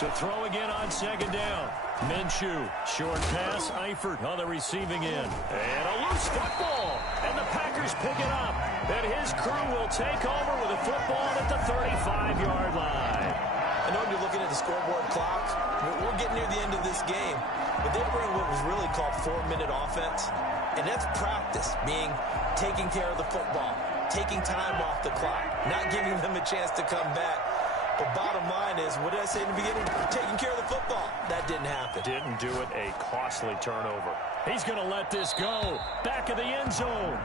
To throw again on 2nd down. Minshew, short pass, Eifert on the receiving end. And a loose football. And the Packers pick it up. And his crew will take over with a football at the 35-yard line. I know you're looking at the scoreboard clock. We're getting near the end of this game. But they were in what was really called 4-minute offense. And that's practice, meaning taking care of the football, taking time off the clock, not giving them a chance to come back. But bottom line is, what did I say in the beginning? Taking care of the football. That didn't happen. Didn't do it. A costly turnover. He's going to let this go. Back of the end zone.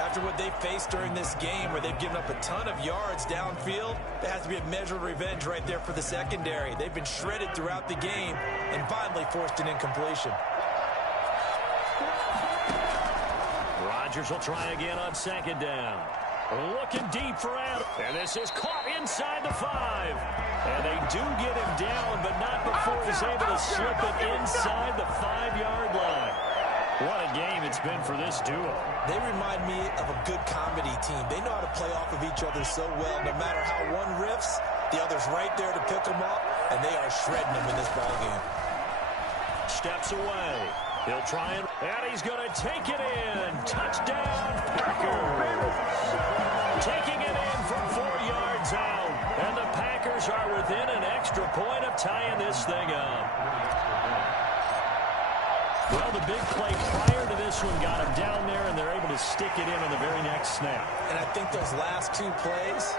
After what they faced during this game where they've given up a ton of yards downfield, there has to be a measure of revenge right there for the secondary. They've been shredded throughout the game and finally forced an incompletion. Rodgers will try again on 2nd down. Looking deep for Adam. And this is caught inside the 5. And they do get him down, but not before he's able to slip it inside the 5-yard line. What a game it's been for this duo. They remind me of a good comedy team. They know how to play off of each other so well. No matter how one riffs, the other's right there to pick them up, and they are shredding them in this ballgame. Steps away. He'll try and he's going to take it in. Touchdown, Packers. Taking it in from 4 yards out. And the Packers are within an extra point of tying this thing up. Well, the big play prior to this one got him down there, and they're able to stick it in on the very next snap. And I think those last 2 plays,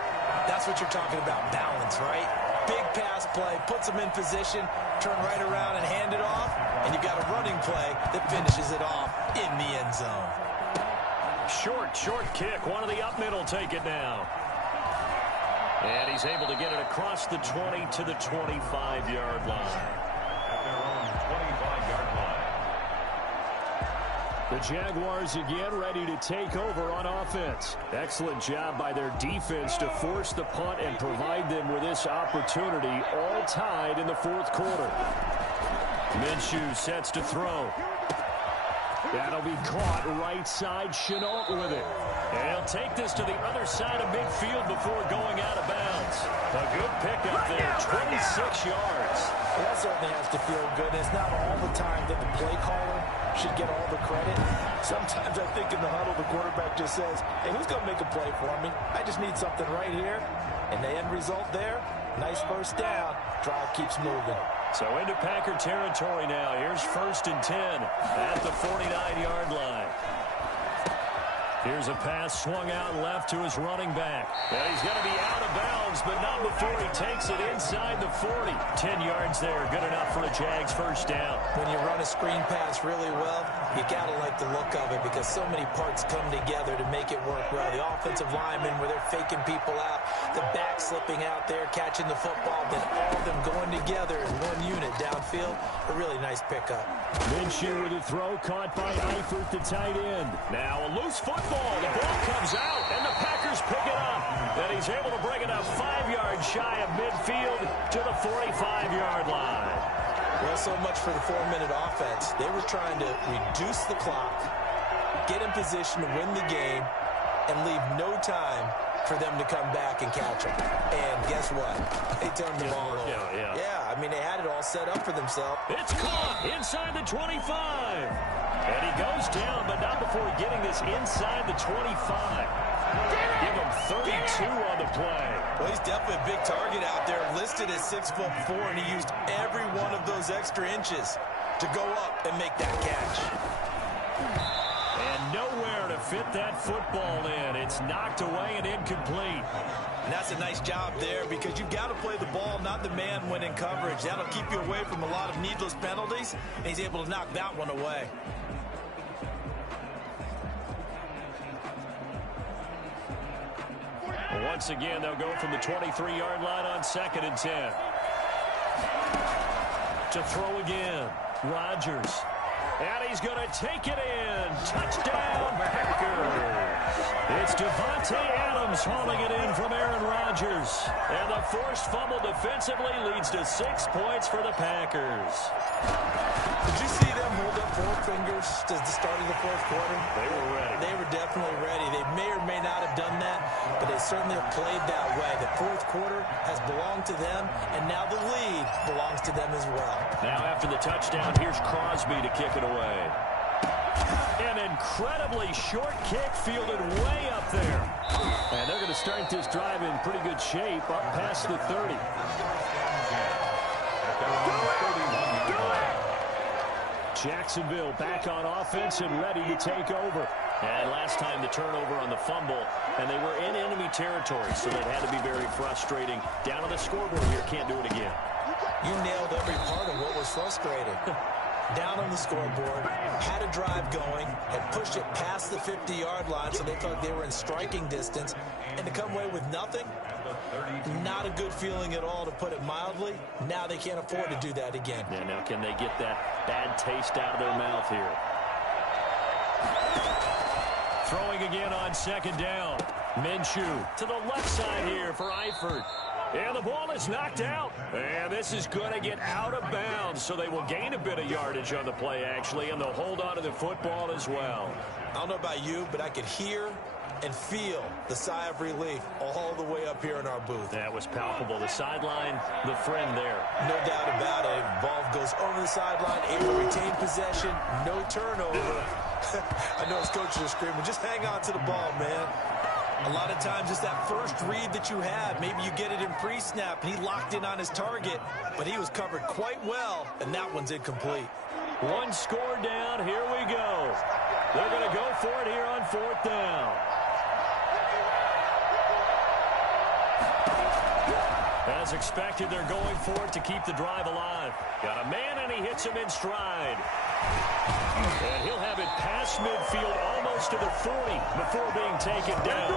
that's what you're talking about, balance, right? Big pass play, puts them in position, turn right around and hand it off, and you've got a running play that finishes it off in the end zone. Short kick. One of the up middle take it now. And he's able to get it across the 20 to the 25-yard line. At their own 25-yard line. The Jaguars again ready to take over on offense. Excellent job by their defense to force the punt and provide them with this opportunity, all tied in the 4th quarter. Minshew sets to throw. That'll be caught right side. Chenault with it. And he'll take this to the other side of midfield before going out of bounds. A good pickup there, 26 yards. Well, that certainly has to feel good. It's not all the time that the play caller should get all the credit. Sometimes I think in the huddle, the quarterback just says, hey, who's going to make a play for me? I just need something right here. And the end result there, nice 1st down. Drive keeps moving. So into Packer territory now. Here's 1st and 10 at the 49-yard line. Here's a pass swung out left to his running back. And he's going to be out of bounds, but not before he takes it inside the 40. 10 yards there, good enough for a Jags 1st down. When you run a screen pass really well, you got to like the look of it because so many parts come together to make it work well. The offensive linemen where they're faking people out, the back slipping out there, catching the football, then all of them going together as one unit downfield. A really nice pickup. Minshew with a throw caught by Eifert, the tight end. Now a loose football. The ball comes out, and the Packers pick it up. And he's able to bring it up 5 yards shy of midfield to the 45-yard line. Well, so much for the 4-minute offense. They were trying to reduce the clock, get in position to win the game, and leave no time for them to come back and catch them. And guess what? They turned the ball over. Yeah, I mean, they had it all set up for themselves. It's caught inside the 25. And he goes down, but not before getting this inside the 25. Give him 32 on the play. Well, he's definitely a big target out there, listed at 6'4", and he used every one of those extra inches to go up and make that catch. And nowhere to fit that football in. It's knocked away and incomplete. And that's a nice job there because you've got to play the ball, not the man when in coverage. That'll keep you away from a lot of needless penalties, and he's able to knock that one away. Once again, they'll go from the 23-yard line on 2nd and 10. To throw again, Rodgers. And he's going to take it in. Touchdown, Packers. It's Devontae Adams hauling it in from Aaron Rodgers. And the forced fumble defensively leads to 6 points for the Packers. Did you see them hold up 4 fingers to the start of the fourth quarter? They were ready. They were definitely ready. They may or may not have done that, but they certainly have played that way. The fourth quarter has belonged to them, and now the lead belongs to them as well. Now after the touchdown, here's Crosby to kick it away. An incredibly short kick fielded way up there. And they're going to start this drive in pretty good shape up past the 30. Jacksonville back on offense and ready to take over. And last time the turnover on the fumble, and they were in enemy territory, so that had to be very frustrating. Down on the scoreboard here, can't do it again. You nailed every part of what was frustrating. Down on the scoreboard, had a drive going, had pushed it past the 50-yard line so they felt they were in striking distance, and to come away with nothing, not a good feeling at all, to put it mildly. Now they can't afford to do that again. Yeah, now can they get that bad taste out of their mouth here? Throwing again on 2nd down. Minshew to the left side here for Eifert. And the ball is knocked out. And this is going to get out of bounds, so they will gain a bit of yardage on the play, actually, and they'll hold on to the football as well. I don't know about you, but I could hear and feel the sigh of relief all the way up here in our booth. That was palpable. The sideline, the friend there. No doubt about it. Ball goes over the sideline, able to retain possession, no turnover. I know his coaches are screaming, just hang on to the ball, man. A lot of times it's that first read that you have. Maybe you get it in pre-snap. He locked in on his target, but he was covered quite well, and that one's incomplete. One score down. Here we go. They're going to go for it here on 4th down. As expected, they're going for it to keep the drive alive. Got a man, and he hits him in stride. And he'll have it past midfield almost to the 40 before being taken down.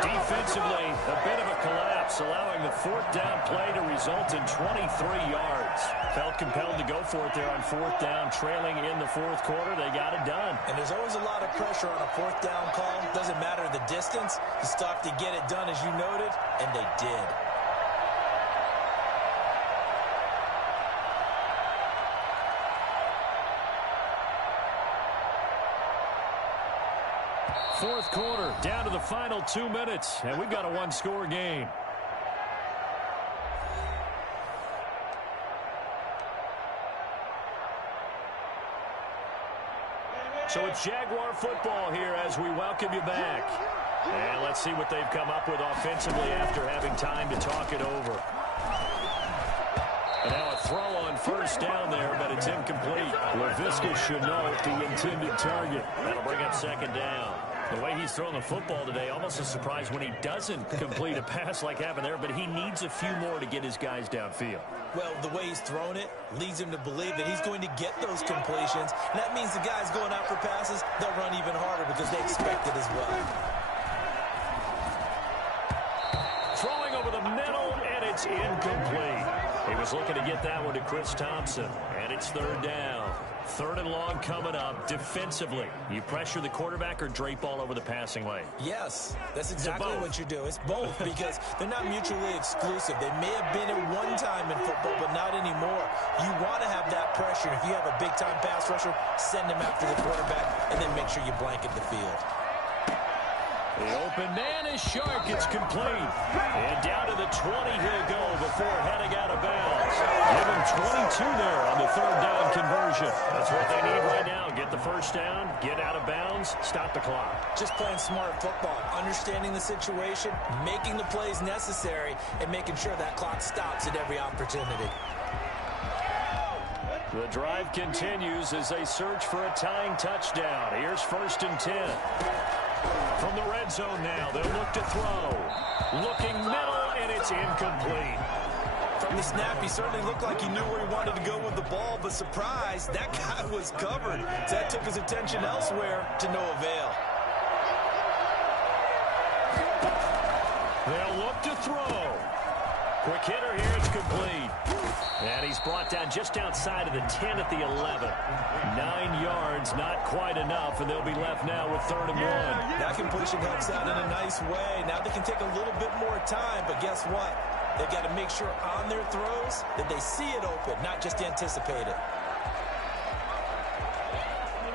Defensively, a bit of a collapse, allowing the 4th down play to result in 23 yards. Felt compelled to go for it there on 4th down, trailing in the 4th quarter. They got it done. And there's always a lot of pressure on a 4th down call. Doesn't matter the distance. You stop to get it done, as you noted, and they did. Fourth quarter, down to the final 2 minutes, and we've got a one-score game. So it's Jaguar football here as we welcome you back. And let's see what they've come up with offensively after having time to talk it over. And now a throw on 1st down there, but it's incomplete. Laviska should know the intended target. That'll bring up 2nd down. The way he's throwing the football today, almost a surprise when he doesn't complete a pass like happened there, but he needs a few more to get his guys downfield. Well, the way he's thrown it leads him to believe that he's going to get those completions. And that means the guys going out for passes, they'll run even harder because they expect it as well. Throwing over the middle, and it's incomplete. He was looking to get that one to Chris Thompson, and it's 3rd down. 3rd and long coming up. Defensively, you pressure the quarterback or drape all over the passing lane? Yes, that's exactly what you do. It's both because they're not mutually exclusive. They may have been at one time in football, but not anymore. You want to have that pressure. If you have a big-time pass rusher, send him after the quarterback, and then make sure you blanket the field. The open man is Shark. It's complete. And down to the 20 he'll go before heading out of bounds. Give him 22 there on the third down conversion. That's what they need right now. Get the first down, get out of bounds, stop the clock. Just playing smart football, understanding the situation, making the plays necessary, and making sure that clock stops at every opportunity. The drive continues as they search for a tying touchdown. Here's 1st and 10. From the red zone now, they'll look to throw. Looking middle, and it's incomplete. From the snap, he certainly looked like he knew where he wanted to go with the ball, but surprise, that guy was covered. So that took his attention elsewhere to no avail. They'll look to throw. Quick hitter here, it's complete. And he's brought down just outside of the 10 at the 11. 9 yards, not quite enough, and they'll be left now with 3rd and 1. That completion helps out in a nice way. Now they can take a little bit more time, but guess what? They've got to make sure on their throws that they see it open, not just anticipate it.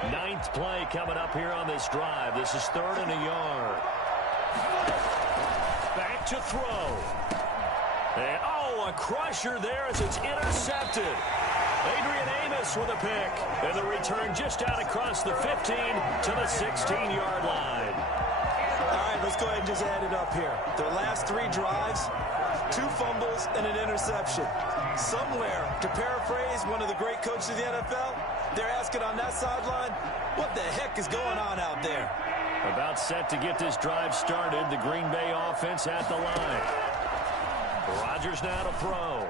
9th play coming up here on this drive. This is 3rd and a yard. Back to throw. And, a crusher there as it's intercepted. Adrian Amos with a pick. And the return just out across the 15 to the 16-yard line. All right, let's go ahead and just add it up here. Their last 3 drives, 2 fumbles and an interception. Somewhere, to paraphrase one of the great coaches of the NFL, they're asking on that sideline, what the heck is going on out there? About set to get this drive started. The Green Bay offense at the line. Rodgers now to throw.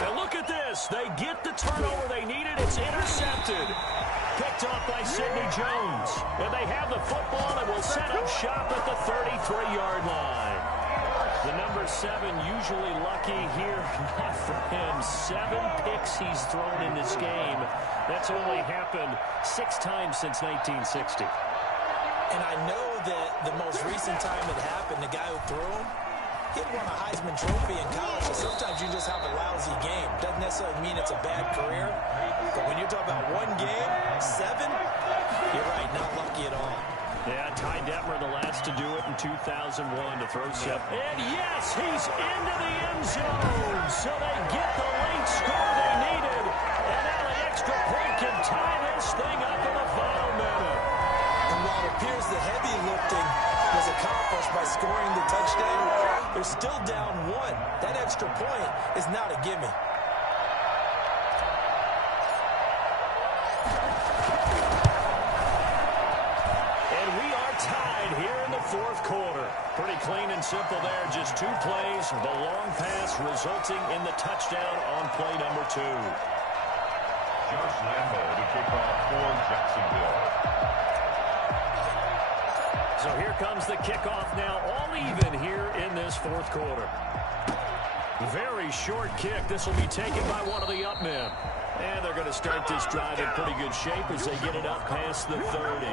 And look at this. They get the turnover they needed. It's intercepted. Picked off by Sidney Jones. And they have the football and will set up shop at the 33-yard line. The number 7 usually lucky here. Not for him. 7 picks he's thrown in this game. That's only happened 6 times since 1960. And I know that the most recent time it happened, the guy who threw him, he had won a Heisman Trophy in college, so sometimes you just have a lousy game. Doesn't necessarily mean it's a bad career, but when you're talking about 1 game, 7, you're right, not lucky at all. Yeah, Ty Detmer, the last to do it in 2001 to throw 7. And yes, he's into the end zone, so they get the late score they needed. And now the extra point can tie this thing up in the final minute. And while it appears the heavy lifting was accomplished by scoring the touchdown, they're still down 1. That extra point is not a gimme. And we are tied here in the 4th quarter. Pretty clean and simple there. Just 2 plays. The long pass resulting in the touchdown on play number 2. Josh Lambo to kick off for Jacksonville. So here comes the kickoff now, all even here in this 4th quarter. Very short kick. This will be taken by one of the up men. And they're going to start this drive in pretty good shape as they get it up past the 30.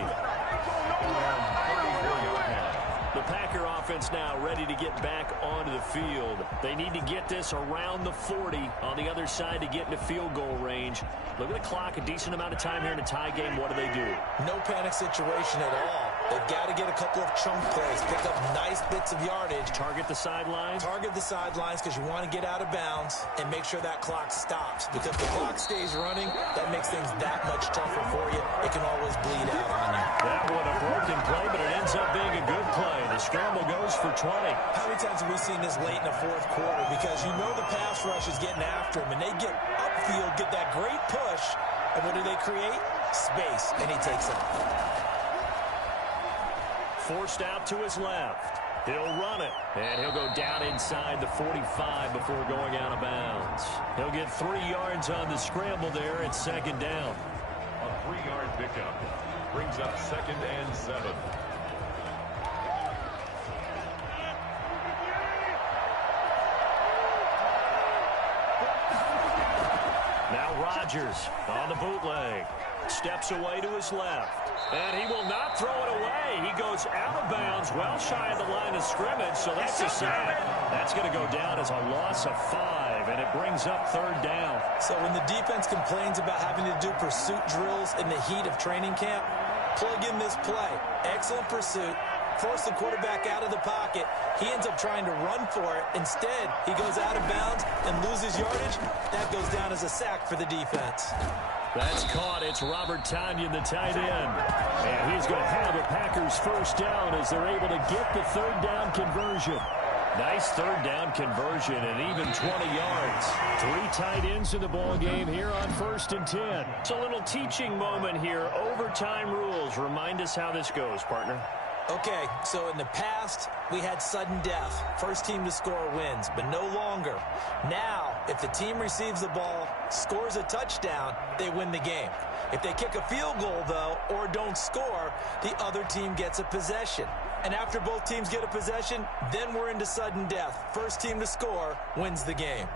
The Packer offense now ready to get back onto the field. They need to get this around the 40 on the other side to get into field goal range. Look at the clock, a decent amount of time here in a tie game. What do? No panic situation at all. They've got to get a couple of chunk plays, pick up nice bits of yardage. Target the sidelines? Target the sidelines because you want to get out of bounds and make sure that clock stops. Because if the clock stays running, that makes things that much tougher for you. It can always bleed out on you. That one a broken play, but it ends up being a good play. The scramble goes for 20. How many times have we seen this late in the 4th quarter? Because you know the pass rush is getting after him, and they get upfield, get that great push, and what do they create? Space, and he takes it. Forced out to his left. He'll run it, and he'll go down inside the 45 before going out of bounds. He'll get 3 yards on the scramble there at 2nd down. A 3-yard pickup brings up 2nd and 7. Now Rodgers on the bootleg. Steps away to his left. And he will not throw it away. He goes out of bounds, well shy of the line of scrimmage, so that's a sack. That's going to go down as a loss of 5, and it brings up 3rd down. So when the defense complains about having to do pursuit drills in the heat of training camp, plug in this play. Excellent pursuit, force the quarterback out of the pocket. He ends up trying to run for it. Instead, he goes out of bounds and loses yardage. That goes down as a sack for the defense. That's caught. It's Robert Tonyan, the tight end. And he's going to have a Packers first down as they're able to get the third down conversion. Nice third down conversion and even 20 yards. 3 tight ends in the ball game here on 1st and 10. It's a little teaching moment here. Overtime rules. Remind us how this goes, partner. Okay, so in the past, we had sudden death. First team to score wins, but no longer. Now, if the team receives the ball, scores a touchdown, they win the game. If they kick a field goal, though, or don't score, the other team gets a possession. And after both teams get a possession, then we're into sudden death. First team to score wins the game.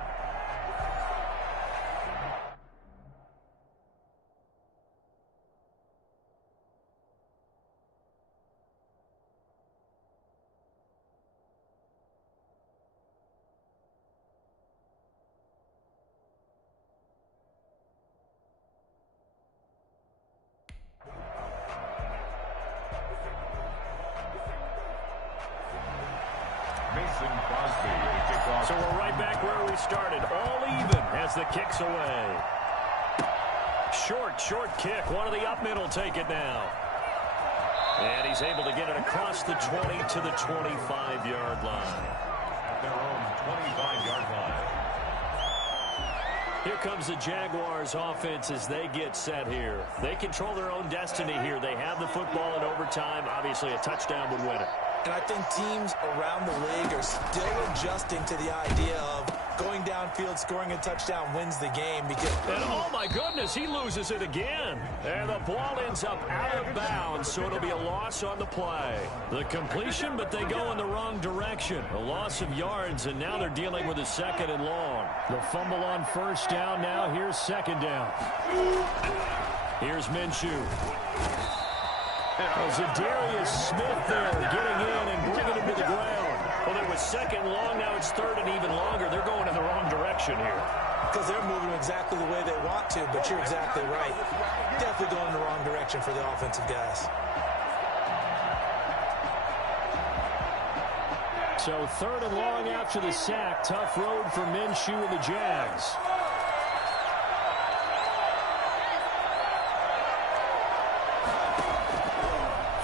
So we're right back where we started. All even as the kick's away. Short kick. One of the up middle take it now. And he's able to get it across the 20 to the 25-yard line. Their own 25-yard line. Here comes the Jaguars offense as they get set here. They control their own destiny here. They have the football in overtime. Obviously, a touchdown would win it. And I think teams around the league are still adjusting to the idea of going downfield, scoring a touchdown wins the game. Because and oh my goodness, he loses it again. And the ball ends up out of bounds, so it'll be a loss on the play. The completion, but they go in the wrong direction. A loss of yards, and now they're dealing with a 2nd and long. The fumble on first down now. Here's 2nd down. Here's Minshew. Zadarius Smith there getting in and bringing him to the ground. Well, it was 2nd long. Now it's 3rd and even longer. They're going in the wrong direction here. Because they're moving exactly the way they want to, but you're exactly right. Definitely going in the wrong direction for the offensive guys. So 3rd and long after the sack. Tough road for Minshew and the Jags.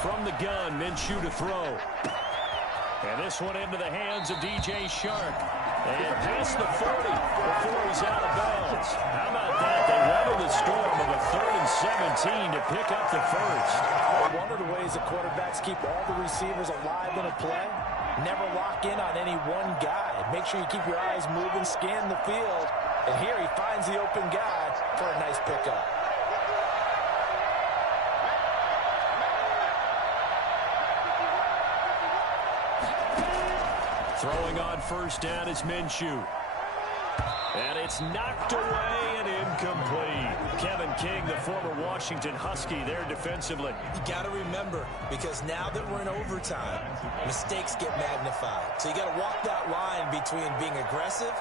From the gun, Minshew to throw. And this one into the hands of DJ Shark. And past the 40 before he's out of bounds. How about that? They weathered the storm of a 3rd and 17 to pick up the first. One of the ways the quarterbacks keep all the receivers alive in a play, never lock in on any one guy. Make sure you keep your eyes moving, scan the field. And here he finds the open guy for a nice pickup. Throwing on first down is Minshew. And it's knocked away and incomplete. Kevin King, the former Washington Husky, there defensively. You got to remember, because now that we're in overtime, mistakes get magnified. So you got to walk that line between being aggressive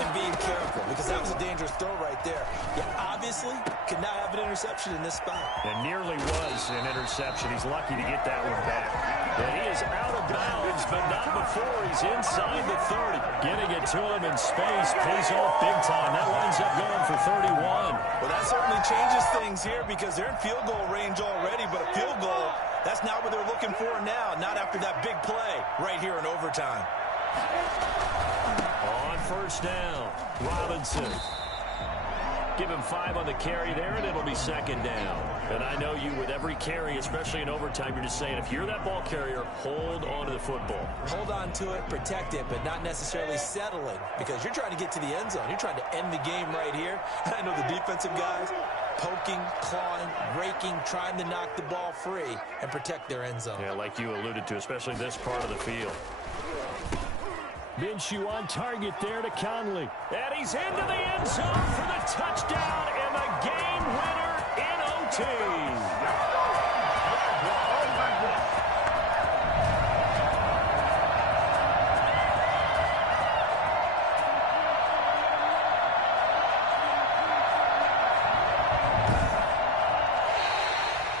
and being careful, because that was a dangerous throw right there. You obviously could not have an interception in this spot. And nearly was an interception. He's lucky to get that one back. And he is out of bounds, but not before he's inside the 30. Getting it to him in space pays off big time. That winds up going for 31. Well, that certainly changes things here because they're in field goal range already, but a field goal, that's not what they're looking for now, not after that big play right here in overtime. On first down, Robinson. Give him 5 on the carry there, and it'll be 2nd down. And I know you, with every carry, especially in overtime, you're just saying, if you're that ball carrier, hold on to the football. Hold on to it, protect it, but not necessarily settling, because you're trying to get to the end zone. You're trying to end the game right here. And I know the defensive guys poking, clawing, raking, trying to knock the ball free and protect their end zone. Yeah, like you alluded to, especially this part of the field. Minshew on target there to Conley. And he's into the end zone for the touchdown and the game winner in OT.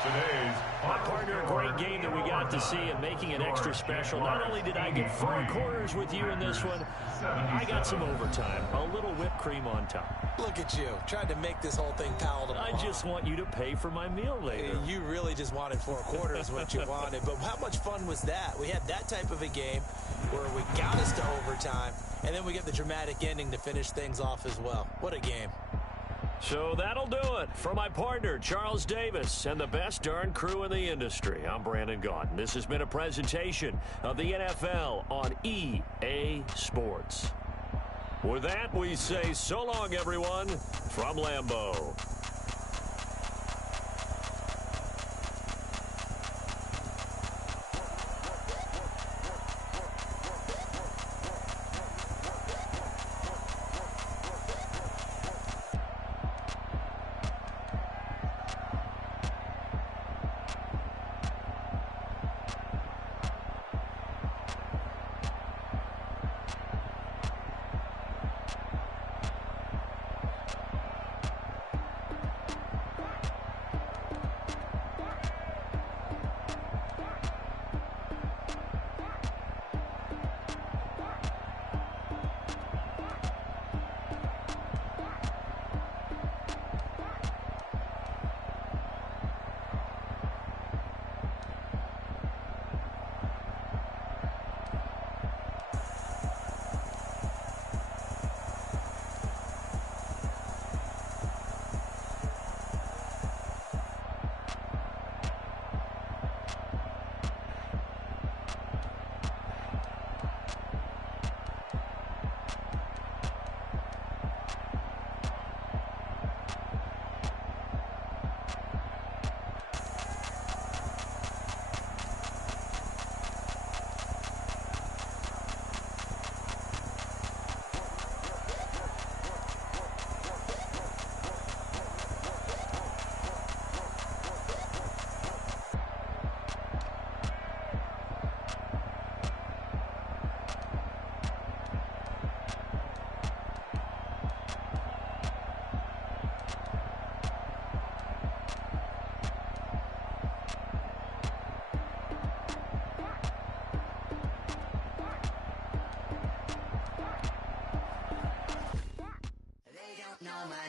Today's My partner, a great game that we got to see and making it extra special. Not only did I get 4 quarters with you in this one, I got some overtime. A little whipped cream on top. Look at you, trying to make this whole thing palatable. I just want you to pay for my meal later. You really just wanted 4 quarters, what you wanted. But how much fun was that? We had that type of a game where we got us to overtime, and then we get the dramatic ending to finish things off as well. What a game. So that'll do it. For my partner, Charles Davis, and the best darn crew in the industry, I'm Brandon Gaudin. This has been a presentation of the NFL on EA Sports. With that, we say so long, everyone, from Lambeau.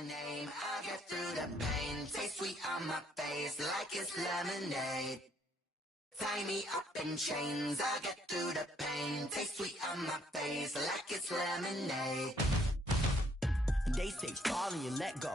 Name, I get through the pain, taste sweet on my face like it's lemonade. Tie me up in chains, I get through the pain, taste sweet on my face like it's lemonade. They say fall and you let go.